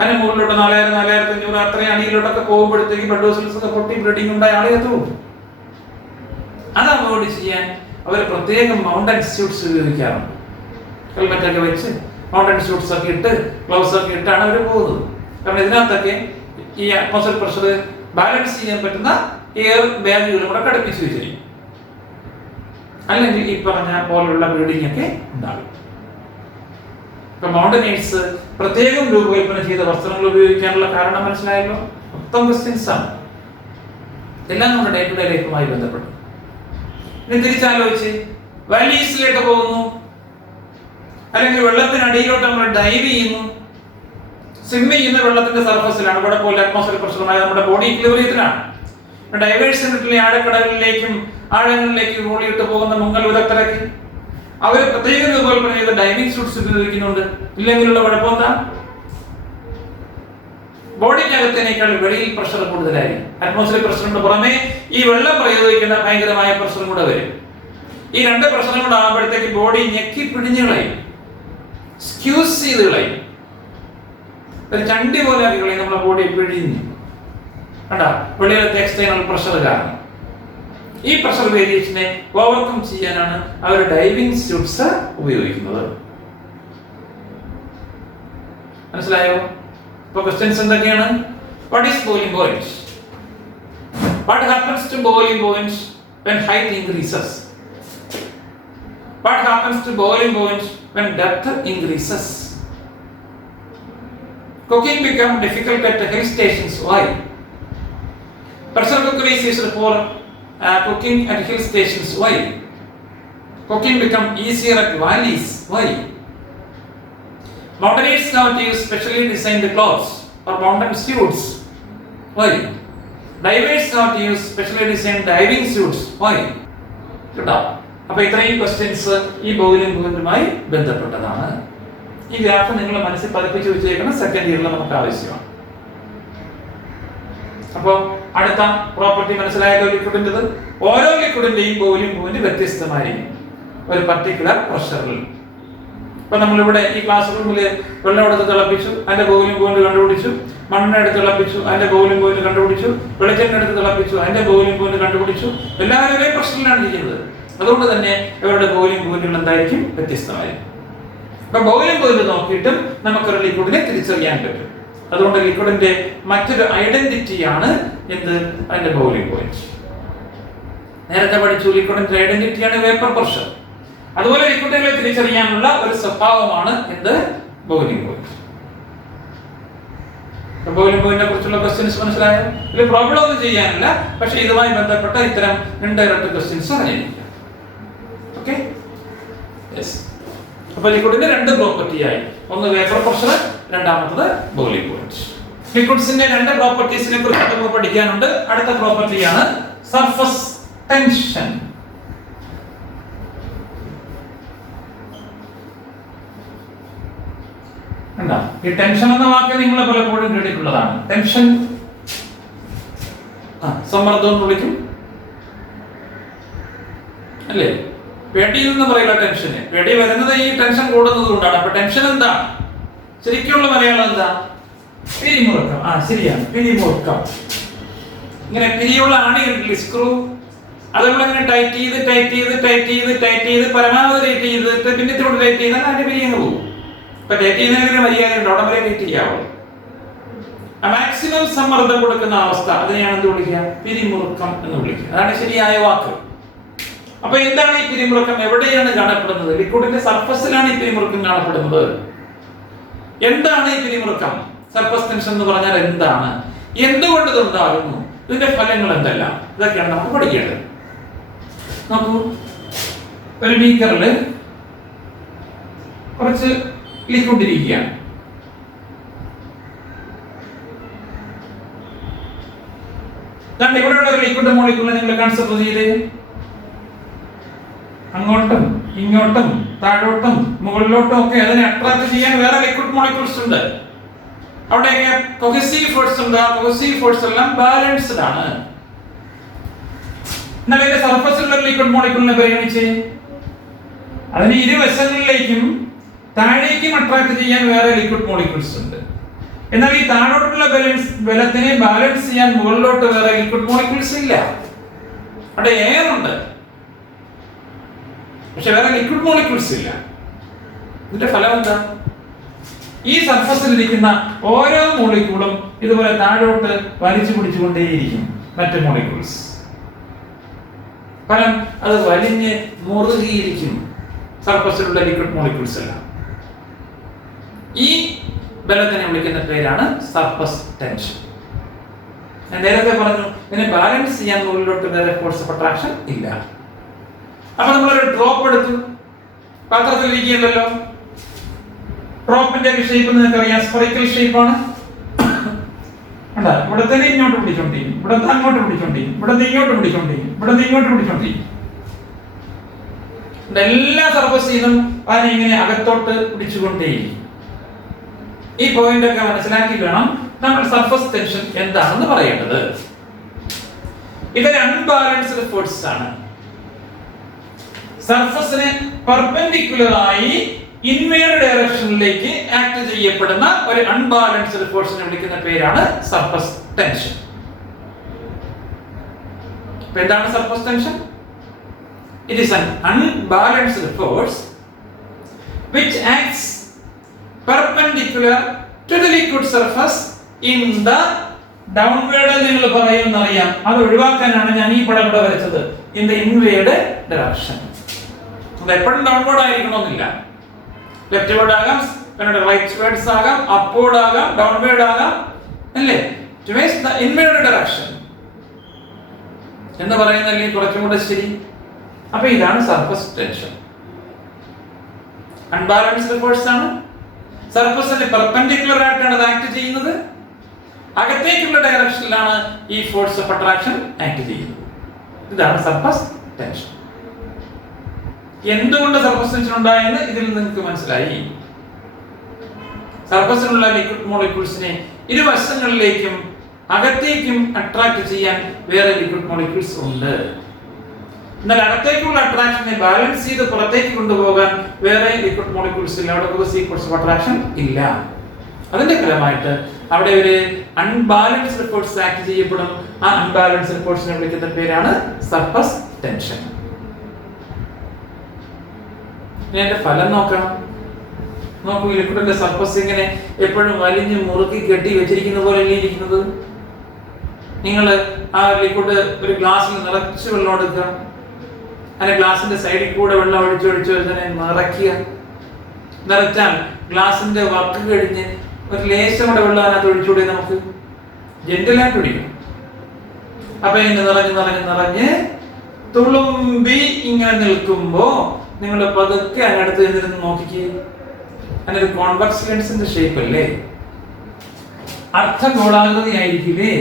അതിന് മുകളിലോട്ട് 4000, 4500 അത്രയും അടിയിലോട്ടൊക്കെ പോകുമ്പോഴത്തേക്ക് ബ്ലഡ് വെസൽസ് ഒക്കെ പൊട്ടി ബ്ലീഡിംഗ് ഉണ്ടായ ആളെ എത്തും. അത് അവോയ്ഡ് ചെയ്യാൻ അവർ പ്രത്യേകം മൗണ്ടൻ സ്യൂട്ട്സ് ഉപയോഗിക്കാറുണ്ട്. ഹെൽമെറ്റ് ഒക്കെ വെച്ച് മൗണ്ടൻ സ്യൂട്ട്സ് ഒക്കെ ഇട്ട് ഗ്ലൗസ് ഒക്കെ ഇട്ടാണ് അവർ പോകുന്നത്. കാരണം ഇതിനകത്തൊക്കെ ഈ അറ്റ്മോസ്ഫിയർ പ്രഷർ ബാലൻസ് ചെയ്യാൻ പറ്റുന്ന എയർ ബാഗുകളും കൂടെ ഘടിപ്പിച്ച് വെച്ചിരിക്കും. അല്ലെങ്കിൽ ഈ പറഞ്ഞ പോലുള്ള ബ്ലീഡിംഗ് ഒക്കെ ഉണ്ടാകും. ഇപ്പൊ മൗണ്ടനേഴ്സ് പ്രത്യേകം രൂപകൽപ്പന ചെയ്ത വസ്ത്രങ്ങൾ ഉപയോഗിക്കാനുള്ള കാരണം മനസ്സിലായല്ലോ. മൊത്തം ക്വസ്റ്റ്യൻസ് ആണ്, എല്ലാം നമ്മുടെ ഡേ ടു ഡേ ലൈഫുമായി ബന്ധപ്പെട്ടു. ഇനി തിരിച്ചാലോചിച്ച് വാലീസിലേക്ക് പോകുന്നു, അല്ലെങ്കിൽ വെള്ളത്തിനടിയിലോട്ട് നമ്മൾ ഡൈവ് ചെയ്യുന്നു. സ്വിം ചെയ്യുന്ന വെള്ളത്തിന്റെ സർഫസിലാണ്, ഇവിടെ പോലെ അറ്റ്മോസ്ഫിയർ പ്രഷറുമായ നമ്മുടെ ബോഡി ഇക്വിലിബ്രിയത്തിലാണ്. ഡൈവേഴ്സിറ്റിയിലെ ആഴക്കടലിലേക്കും ആഴങ്ങളിലേക്കും ഓടിയിട്ട് പോകുന്ന മുങ്ങൽ വിദഗ്ധരൊക്കെ അവർ പ്രത്യേക രൂപകൽപ്പന ചെയ്ത ഡൈവിംഗ് സ്യൂട്ട്സ് ഉപയോഗിക്കുന്നുണ്ട്. ഇല്ലെങ്കിലുള്ള കുഴപ്പം എന്താ? ബോഡിക്കകത്തിനേക്കാൾ വെളിയിൽ പ്രഷർ കൂടുതലായി. അറ്റ്മോസ്ഫിയർ പ്രഷറിന് പുറമെ ഈ വെള്ളം പ്രയോഗിക്കുന്ന ഭയങ്കരമായ പ്രഷറും കൂടെ വരും. ഈ 2 പ്രഷറും കൂടെ ആകുമ്പോഴത്തേക്ക് ബോഡി ഞെക്കി പിടിഞ്ഞു കളയും, സ്ക്യൂസ് ചെയ്ത് കളയും, ഒരു ചണ്ടി പോലെ ആക്കി കളയും നമ്മളെ ബോഡി പിഴിഞ്ഞ്. കണ്ടാ, വെളിയിലത്തെ എക്സ്റ്റേണൽ പ്രഷർ കാരണം. ഈ പ്രഷർ വേരിയേഷനെ ഓവർകം ചെയ്യാനാണ് അവർ ഡൈവിംഗ് സ്യൂട്ട്സ് ഉപയോഗിക്കുന്നത്. മനസ്സിലായോ? ഇപ്പൊ ക്വസ്റ്റ്യൻസ് എന്തൊക്കെയാണ്? What is boiling point? What happens to boiling point when height increases? What happens to boiling point when depth increases? Cooking become difficult at hill stations. Why? Pressure cooker is used for cooking at hill stations. Why? Cooking become easier at valleys. Why? Mountaineers now use specially designed clothes or mountain suits. Why? Divers now use specially designed diving suits. Why? കേട്ടോ, അപ്പൊ ഇത്രയും questions ഈ boiling പോയിന്റുമായി ബന്ധപ്പെട്ടതാണ്. ഈ graph നിങ്ങൾ മനസ്സിൽ പതിപ്പിച്ച് വെച്ചേക്കണം, സെക്കൻഡ് ഇയറിൽ നമുക്ക് ആവശ്യമാണ്. അപ്പോൾ അടുത്ത പ്രോപ്പർട്ടി മനസ്സിലായല്ലോ ലിക്വിഡിൻ്റെത്. ഓരോ ലിക്വിഡിന്റെയും ബോയിലിംഗ് പോയിന്റ് വ്യത്യസ്തമായിരിക്കും ഒരു പർട്ടിക്കുലർ പ്രഷറിൽ. ഇപ്പൊ നമ്മളിവിടെ ഈ ക്ലാസ് റൂമിൽ വെള്ളം എടുത്ത് തിളപ്പിച്ചു, അതിന്റെ ബോയിലിംഗ് പോയിന്റ് കണ്ടുപിടിച്ചു. മണ്ണെണ്ണ എടുത്ത് തിളപ്പിച്ചു, അതിന്റെ ബോയിലിംഗ് പോയിന്റ് കണ്ടുപിടിച്ചു. വെളിച്ചെണ്ണ എടുത്ത് തിളപ്പിച്ചു, അതിന്റെ ബോയിലിംഗ് പോയിന്റ് കണ്ടുപിടിച്ചു. എല്ലാവരും ഒരേ പ്രഷറിലാണ് ഇരിക്കുന്നത്. അതുകൊണ്ട് തന്നെ ഇവരുടെ ബോയിലിംഗ് പോയിന്റുകൾ എന്തായിരിക്കും? വ്യത്യസ്തമായിരിക്കും. അപ്പൊ ബോയിലിംഗ് പോയിന്റ് നോക്കിയിട്ടും നമുക്കൊരു ലിക്വിഡിനെ തിരിച്ചറിയാൻ പറ്റും. അതുകൊണ്ട് ലിക്വിഡിന്റെ മറ്റൊരു ഐഡന്റിറ്റിയാണ് എന്ത്? അതിന്റെ ബോയിലിംഗ് പോയിന്റ്. നേരത്തെ പഠിച്ചു ലിക്വിഡിന്റെ ഐഡന്റിറ്റിയാണ് വേപ്പർ പ്രഷർ. അതുപോലെ ലിക്വിഡുകളെ തിരിച്ചറിയാനുള്ള ഒരു സ്വഭാവമാണ് എന്ത്? Boiling point. ബോയിലിംഗ് പോയിന്റിനെ കുറിച്ചുള്ള ക്വസ്റ്റ്യൻസ് മനസ്സിലായോ? ഇതിൽ പ്രോബ്ലം ഒന്നും ചെയ്യാനില്ല, പക്ഷെ ഇതുമായി ബന്ധപ്പെട്ട ഇത്തരം ഇൻഡയറക്റ്റ് ക്വസ്റ്റ്യൻസ് അറിഞ്ഞിരിക്കുക. Okay, yes. അപ്പൊ ലിക്വിഡിന്റെ 2 പ്രോപ്പർട്ടി ആയി. ഒന്ന് വേപ്പർ പ്രഷർ, രണ്ടാമത്തത് ബോയിലിംഗ് പോയിന്റ്. ലിക്വിഡ്സിന്റെ 2 പ്രോപ്പർട്ടീസിനെ കുറിച്ച് നമുക്ക് പഠിക്കാനുണ്ട്. അടുത്ത പ്രോപ്പർട്ടിയാണ് സർഫസ് ടെൻഷൻ. ഈ ടെൻഷൻ എന്ന വാക്ക് നിങ്ങൾ പലപ്പോഴും കേട്ടിട്ടുള്ളതാണ്. ടെൻഷൻ സമ്മർദ്ദം എന്ന് വിളിക്കും അല്ലേ? പേടിയിൽ നിന്ന് പറയുന്ന ടെൻഷന് പേടി വരുന്നത് ഈ ടെൻഷൻ കൂടുന്നത് കൊണ്ടാണ്. അപ്പൊ ടെൻഷൻ എന്താണ്? ശരിക്കുള്ള മലയാളം എന്താ? പിരിമുറുക്കം. ശരിയാണ്, പിരിമുറുക്കം. ഇങ്ങനെ പിരിയുള്ള ആണിയുണ്ടല്ലേ, സ്ക്രൂ, അത് നമ്മളിങ്ങനെ ടൈറ്റ് ചെയ്ത് പരമാവധി ടൈറ്റ് ചെയ്തിട്ട് പിന്നെ ഇത്തിരി ടൈറ്റ് ചെയ്താൽ അതിന്റെ പിരിയങ്ങ് പോകും. ഇപ്പൊ ടൈറ്റ് ചെയ്യുന്നതിന് മര്യാദ ഉണ്ട്, അവിടെ വരെ ടൈറ്റ് ചെയ്യാവുള്ളൂ. മാക്സിമം സമ്മർദ്ദം കൊടുക്കുന്ന അവസ്ഥ, അതിനെയാണ് എന്ത് വിളിക്കുക? പിരിമുറുക്കം എന്ന് വിളിക്കുക. അതാണ് ശരിയായ വാക്ക്. അപ്പൊ എന്താണ് ഈ പിരിമുറുക്കം? എവിടെയാണ് കാണപ്പെടുന്നത്? ലിക്വിഡിന്റെ സർഫസിലാണ് ഈ പിരിമുറുക്കം കാണപ്പെടുന്നത്. എന്താണ് ഈ പിരിമുറുക്കം? സർഫസ് ടെൻഷൻ എന്ന് പറഞ്ഞാൽ എന്താണ്? എന്തുകൊണ്ട് ഇതുണ്ടാകുന്നു? ഇതിന്റെ ഫലങ്ങൾ എന്തെല്ലാം? ഇതൊക്കെയാണ് നമുക്ക് പഠിക്കേണ്ടത്. നോക്കൂ, ഒരു ബീക്കറിൽ കുറച്ച് ലിക്വിഡ് ഇരിക്കുകയാണ്. ഇവിടെയുള്ള ഒരു ലിക്വിഡ് മോളിക്യൂൾ നിങ്ങൾ കൺസിഡർ ചെയ്ത് അങ്ങോട്ടും ഇങ്ങോട്ടും താഴോട്ടും മുകളിലോട്ടും ഒക്കെ അതിനെ അട്രാക്ട് ചെയ്യാൻ വേറെ ലിക്വിഡ് മോളിക്യൂൾസ് ഉണ്ട്. അവിടെയൊക്കെ കൊഹസീവ് ഫോഴ്സ് ഉണ്ട്. ആ കൊഹസീവ് ഫോഴ്സ് എല്ലാം ബാലൻസ്ഡ് ആണ്. എന്നാൽ ഇതിന്റെ സർഫസിലുള്ള ലിക്വിഡ് മോളിക്യൂളിനെ പരിഗണിച്ച് അതിന് ഇരുവശങ്ങളിലേക്കും താഴേക്കും അട്രാക്ട് ചെയ്യാൻ വേറെ ലിക്വിഡ് മോളിക്യൂൾസ് ഉണ്ട്. എന്നാൽ ഈ താഴോട്ടുള്ള ബലത്തിനെ ബാലൻസ് ചെയ്യാൻ മുകളിലോട്ട് വേറെ ലിക്വിഡ് മോളിക്യൂൾസ് ഇല്ല. അവിടെ എയർ ഉണ്ട്, പക്ഷെ വേറെ ലിക്വിഡ് മോളിക്യൂൾസ് ഇല്ല. ഇതിന്റെ ഫലം എന്താ? ഈ സർഫസിൽ ഇരിക്കുന്ന ഓരോ മോളിക്യൂളും ഇതുപോലെ താഴോട്ട് വലിച്ചു പിടിച്ചുകൊണ്ടേയിരിക്കും മറ്റു മോളിക്യൂൾസ്. ഫലം അത് വലിഞ്ഞ് മുറുകിയിരിക്കും സർഫസിലുള്ള ലിക്വിഡ് മോളിക്യൂൾസ് എല്ലാം. ഈ ബലത്തിനെ വിളിക്കുന്ന പേരാണ് സർഫസ് ടെൻഷൻ. ഞാൻ നേരത്തെ പറഞ്ഞു, ഇതിനെ ബാലൻസ് ചെയ്യാൻ മുകളിലോട്ട് വേറെ ഫോഴ്സ് ഓഫ് അട്രാക്ഷൻ ഇല്ല. അപ്പൊ നമ്മളൊരു ഡ്രോപ്പ് എടുത്തു, പാത്രത്തിൽ ഇരിക്കുകയല്ലോ. ഡ്രോപ്പിന്റെ ഷേപ്പ് നിങ്ങൾക്കറിയാം, സ്പെറിക്കൽ ഷേപ്പാണ്. ഇവിടെ തന്നെ ഇങ്ങോട്ട് പിടിച്ചോണ്ടിരിക്കും, ഇവിടെ അങ്ങോട്ട് പിടിച്ചോണ്ടിരിക്കും, ഇവിടെ ഇങ്ങോട്ട് പിടിച്ചോണ്ടിരിക്കും, ഇവിടെ ഇങ്ങോട്ട് പിടിച്ചോണ്ടിരിക്കും. എല്ലാ സർഫസിലും അതിനെ ഇങ്ങനെ അകത്തോട്ട് പിടിച്ചുകൊണ്ടേയിരിക്കും. ഈ പോയിന്റ് ഒക്കെ മനസ്സിലാക്കി വേണം നമ്മൾ സർഫസ് ടെൻഷൻ എന്താണെന്ന് പറയേണ്ടത്. ഇതൊരു അൺബാലൻസ്ഡ് ഫോഴ്സ് ആണ്. സർഫസിന് പെർപെൻഡിക്കുലർ ആയി ഇൻവേർഡ് ഡയറക്ഷനിലേക്ക് ആക്ട് ചെയ്യപ്പെടുന്ന ഒരു അൺബാലൻസ്ഡ് ഫോഴ്സിനെ വിളിക്കുന്ന പേരാണ് സർഫസ് ടെൻഷൻ. എന്താണ് surface tension? It is an unbalanced force which acts perpendicular to the liquid surface in the downward. നിങ്ങൾ പറയുന്നറിയാം, അത് ഒഴിവാക്കാനാണ് ഞാൻ ഈ പടം ഇവിടെ വരച്ചത്. in the inward direction. അത് എപ്പോഴും ഡൗൺവേർഡ് ആയിരിക്കണമെന്നില്ല. ലെഫ്റ്റ് വേർഡ് ആകാം, പിന്നെ റൈറ്റ് വേർഡ്സ് ആകാം, അപ്വേർഡ് ആകാം, ഡൗൺവേർഡ് ആകാം, അല്ലേ? towards the inward direction എന്ന് പറയുന്നല്ലേ കുറച്ചും കൂടെ ശരി. അപ്പൊ ഇതാണ് സർഫസ് ടെൻഷൻ. അൺബാലൻസ്ഡ് ഫോഴ്സ് ആണ്. സർഫസിന് പെർപെൻഡിക്കുലർ ആയിട്ടാണ് അത് ആക്ട് ചെയ്യുന്നത്. അകത്തേക്കുള്ള ഡയറക്ഷനിലാണ് ഈ ഫോഴ്സ് ഓഫ് അട്രാക്ഷൻ ആക്ട് ചെയ്യുന്നത്. ഇതാണ് സർഫസ് ടെൻഷൻ. എന്തുകൊണ്ട് സർഫസ് ടെൻഷൻ ഉണ്ടായെന്ന് ഇതിൽ നിങ്ങൾക്ക് മനസ്സിലായി. സർഫസിലുള്ള ലിക്വിഡ് മോളിക്യൂൾസിനെ ഇരുവശങ്ങളിലേക്കും അകത്തേക്കും അട്രാക്ട് ചെയ്യാൻ വേറെ ലിക്വിഡ് മോളിക്യൂൾസ് ഉണ്ട്. എന്നാൽ അകത്തേക്കുള്ള അട്രാക്ഷനെ ബാലൻസ് ചെയ്ത് പുറത്തേക്ക് കൊണ്ടുപോകാൻ വേറെ ലിക്വിഡ് മോളിക്യൂൾസ് ഇല്ല. അവിടെ കോഹസീവ് ഫോഴ്സ് ഓഫ് അട്രാക്ഷൻ ഇല്ല. അതിന്റെ ഫലമായിട്ട് അവിടെ ഒരു അൺബാലൻസ്ഡ് ഫോഴ്സ് ആക്ട് ചെയ്യപ്പെടും. ആ അൺബാലൻസ്ഡ് ഫോഴ്സിനെ വിളിക്കുന്ന പേരാണ് സർഫസ് ടെൻഷൻ. ഇതിന്റെ ഫലം നോക്കാം. നോക്കൂ, ലിക്വിഡിന്റെ സർഫസ് ഇങ്ങനെ എപ്പോഴും വലിഞ്ഞ് മുറുക്കി കെട്ടി വെച്ചിരിക്കുന്ന പോലെയല്ലേ ഇരിക്കുന്നത്. നിങ്ങൾ ആ ലിക്വിഡ് ഒരു ഗ്ലാസ്സിൽ നിറച്ച് വെള്ളം എടുക്കുക, അതിനെ ഗ്ലാസിന്റെ സൈഡിൽ കൂടെ വെള്ളം ഒഴിച്ചൊഴിച്ച് അതിനെ നിറയ്ക്കുക. നിറച്ചാൽ ഗ്ലാസിന്റെ വർക്ക് കഴിഞ്ഞ് ഒരു ലേശം കൂടെ വെള്ളം അതിനകത്ത് ഒഴിച്ചുകൂടെ നമുക്ക് ജെന്റിലായിട്ട് ഒഴിക്കണം. അപ്പൊ ഇങ്ങനെ നിറഞ്ഞ് നിറഞ്ഞ് നിറഞ്ഞ് തുളുമ്പി ഇങ്ങനെ നിൽക്കുമ്പോ നിങ്ങൾ പതുക്കെ അതിനടുത്ത് നിന്ന് നോക്കിക്കേ. അതിനൊരു കോൺവെക്സ് ലെൻസിന്റെ ഷേപ്പ് അല്ലേ, അർദ്ധഗോളാകൃതി ആയിരിക്കില്ലേ?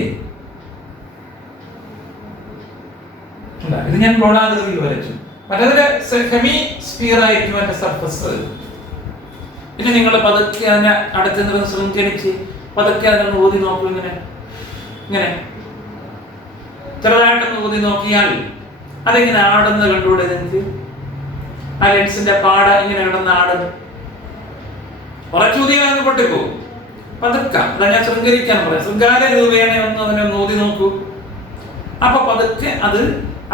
ഇത് ഞാൻ ഗോളാകൃതിയിൽ വരച്ചു. മറ്റേതിലെ സെമി സ്ഫിയർ ആയിരിക്കും അതിന്റെ സർഫസ്. പിന്നെ നിങ്ങൾ പതുക്കെ അതിനെ അടുത്ത് നിന്ന് ശൃംഖരിച്ച് പതുക്കെ അതിനൊന്ന് ഊതി നോക്കൂ. ഇങ്ങനെ ഇങ്ങനെ ചെറുതായിട്ടൊന്ന് ഊതി നോക്കിയാൽ അതിങ്ങനെ ആടുന്ന കണ്ടുകൂടെ നിങ്ങൾക്ക്? ആ ലെൻസിന്റെ പാട ഇങ്ങനെ കിടന്ന് ആടും. കുറച്ചൂതിയാൽ പൊട്ടിപ്പോകും. പതുക്കെ, അതാ ഞാൻ ശൃംഗരിക്കാൻ പറയാം, ശൃംഗാര രൂപേണ ഒന്ന് അതിനെ നോക്കി നോക്കൂ. അപ്പൊ പതുക്കെ അത്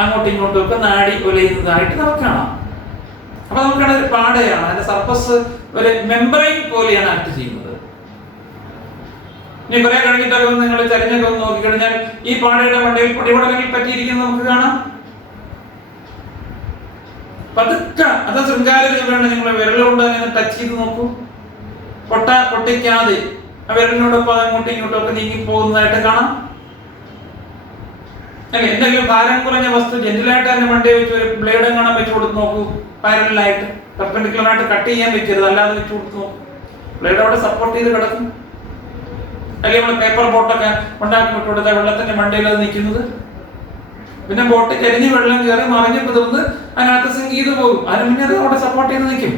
അങ്ങോട്ടും ഇങ്ങോട്ടും ഒക്കെ നാടി ഒലയുന്നതായിട്ട് നമുക്ക് കാണാം. അപ്പൊ നമുക്കാണ് ഒരു പാടയാണ്, അതിന്റെ സർഫസ് ഒരു മെംബ്രെയിൻ പോലെയാണ് ആക്ട് ചെയ്യുന്നത്. ഇനി കുറെ കഴിഞ്ഞിട്ടൊക്കെ നിങ്ങൾ ചരിഞ്ഞൊക്കെ ഒന്ന് നോക്കിക്കഴിഞ്ഞാൽ ഈ പാടയുടെ മണ്ടയിൽ പൊടിപടലങ്ങൾ പറ്റിയിരിക്കുന്നത് നമുക്ക് കാണാം. പതുക്കെ അത് ശൃംഗാര രൂപേണ നിങ്ങൾ വിരലുകൊണ്ട് തന്നെ ടച്ച് ചെയ്ത് നോക്കൂ. പൊട്ടിക്കാതെ ആ വിരലിനോടൊപ്പം അങ്ങോട്ടും ഇങ്ങോട്ടും ഒക്കെ നീങ്ങി പോകുന്നതായിട്ട് കാണാം. അല്ലെ, എന്തെങ്കിലും ഭാരം കുറഞ്ഞ വസ്തു ജെന്റിലായിട്ട് തന്നെ മണ്ടയിൽ വെച്ച് ഒരു ബ്ലേഡ് കാണാൻ വെച്ച് കൊടുത്ത് നോക്കൂ. പാരലായിട്ട് പെർപെൻഡിക്കുലർ ആയിട്ട് കട്ട് ചെയ്യാൻ വെക്കരുത്, അല്ലാതെ വെച്ച് കൊടുത്ത് നോക്കൂ. ബ്ലേഡ് അവിടെ സപ്പോർട്ട് ചെയ്ത് കിടക്കും. അല്ലെങ്കിൽ നമ്മൾ പേപ്പർ ബോട്ടൊക്കെ ഉണ്ടാക്കി വിട്ട് കൊടുത്താൽ വെള്ളത്തിന്റെ മണ്ടയിൽ അത് നിൽക്കുന്നത്. പിന്നെ ബോട്ട് കരിഞ്ഞ് വെള്ളം കയറി മറിഞ്ഞ് കുതിർന്ന് അതിനകത്ത് സിങ്ക് ചെയ്ത് പോകും. അതിന് മുന്നേ അത് അവിടെ സപ്പോർട്ട് ചെയ്ത് നിൽക്കും.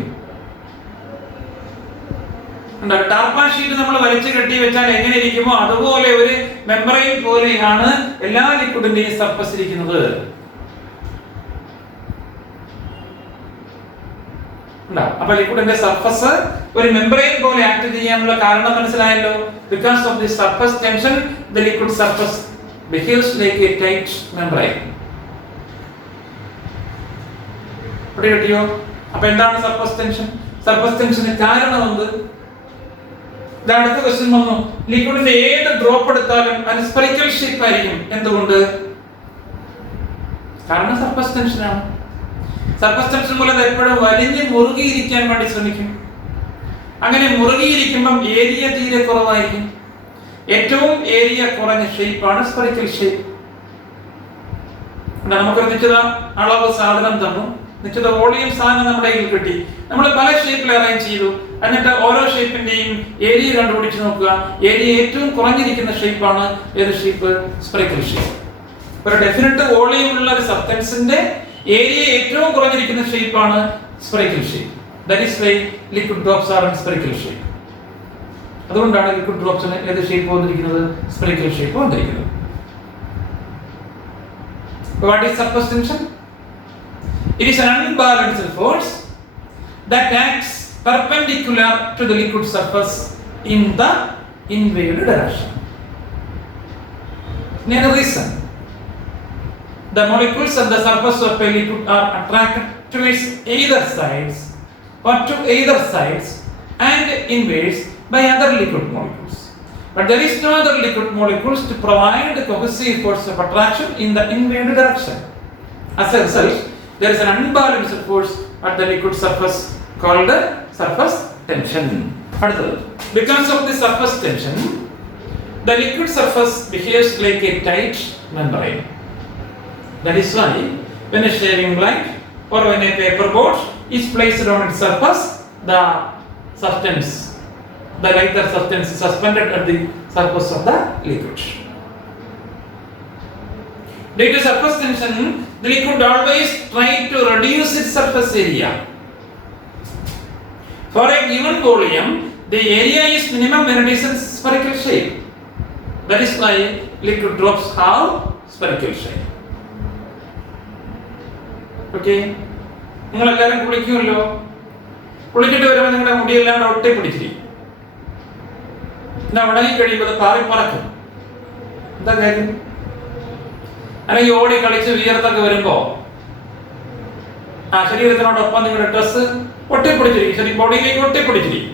ടാർപ്പാൻ ഷീറ്റ് നമ്മൾ വലിച്ചു കെട്ടി വെച്ചാൽ എങ്ങനെ ഇരിക്കുമോ അതുപോലെ ഒരു മെംബ്രെയിൻ പോലെയാണ് എല്ലാ ലിക്വിഡിന്റെയും സർഫസ് ഇരിക്കുന്നത്. അപ്പൊ ലിക്വിഡിന്റെ സർഫസ് ഒരു മെംബ്രെയിൻ പോലെ ആക്ട് ചെയ്യാനുള്ള കാരണം മനസ്സിലായല്ലോ. Because of the surface tension the liquid surface behaves like A tight membrane. കിട്ടിയോ? അപ്പൊ എന്താണ് സർഫസ് ടെൻഷൻ? സർഫസ് ടെൻഷന് കാരണം എന്ത്? അടുത്ത ക്വസ്റ്റ്യൻ വന്നു. ലിക്വിഡിന്റെ ഏത് ഡ്രോപ്പ് എടുത്താലും അത് സ്പെറിക്കൽ ഷേപ്പ് ആയിരിക്കും. എന്തുകൊണ്ട്? കാരണം സർഫസ് ടെൻഷനാണ്. സർഫസ് ടെൻഷൻ മൂലം എപ്പോഴും വലിഞ്ഞ് മുറുകിയിരിക്കാൻ വേണ്ടി ശ്രമിക്കും. അങ്ങനെ മുറുകിയിരിക്കുമ്പം ഏരിയ തീരെ കുറവായിരിക്കും. ഏറ്റവും ഏരിയ കുറഞ്ഞ ഷേപ്പാണ് സ്പെറിക്കൽ ഷേപ്പ്. നമുക്കൊരു നിശ്ചിത അളവ് സാധനം തന്നു, നിശ്ചിത വോളിയം സാധനം നമ്മുടെ കയ്യിൽ കിട്ടി. നമ്മൾ പല ഷേപ്പിൽ അറേഞ്ച് ചെയ്തു. എന്നിട്ട് ഓരോ ഷേപ്പിന്റെയും ഏരിയ കണ്ടുപിടിച്ച് നോക്കുക. ഏരിയ ഏറ്റവും കുറഞ്ഞിരിക്കുന്ന ഷേപ്പാണ് ഏത് ഷേപ്പ്? Spherical shape. ഒരു ഡെഫിനിറ്റ് വോളിയം ഉള്ള ഒരു സബ്സ്റ്റൻസിന്റെ ഏരിയ ഏറ്റവും കുറഞ്ഞിരിക്കുന്ന ഷേപ്പാണ് spherical shape. That is why liquid drops are in spherical shape. അതുകൊണ്ടാണ് ലിക്വിഡ് ഡ്രോപ്സിന് ഏത് ഷേപ്പ് വന്നിരിക്കുന്നത്? സ്പെറിക്കൽ ഷേപ്പ് വന്നിരിക്കുന്നത്. What is surface tension? It is an unbalanced force that acts perpendicular to the liquid surface in the inward direction. Another reason, the molecules at the surface of a liquid are attracted towards either sides and inwards by other liquid molecules. But there is no other liquid molecules to provide the cohesive force of attraction in the inward direction. As a result, there is an unbalanced force at the liquid surface called surface tension. Because of the surface tension, the liquid surface behaves like a tight membrane. That is why when a shaving blade or when a paper board is placed on its surface, the substance, the lighter substance is suspended at the surface of the liquid. Due to surface tension, the liquid always tries to reduce its surface area. For a given volume, the area is minimum when it is in spherical shape. That is why liquid drops have spherical shape. Okay? നിങ്ങൾ എല്ലാവരും കുളിക്കുമല്ലോ. കുളിച്ചിട്ട് വരുമ്പോൾ നിങ്ങളുടെ മുടിയെല്ലാം ഒട്ടി പിടിച്ചിരിക്കും. ഉണങ്ങി കഴിയുമ്പോൾ പാറി പറക്കും. എന്താ കാര്യം? അല്ലെങ്കിൽ ഓടി കളിച്ച് വിയർത്തൊക്കെ വരുമ്പോ ആ ശരീരത്തിനോടൊപ്പം നിങ്ങളുടെ ഡ്രസ് ഒട്ടിപ്പിടിച്ചിരിക്കും, ശരി ബോഡിയിലേക്ക് ഒട്ടിപ്പിടിച്ചിരിക്കും.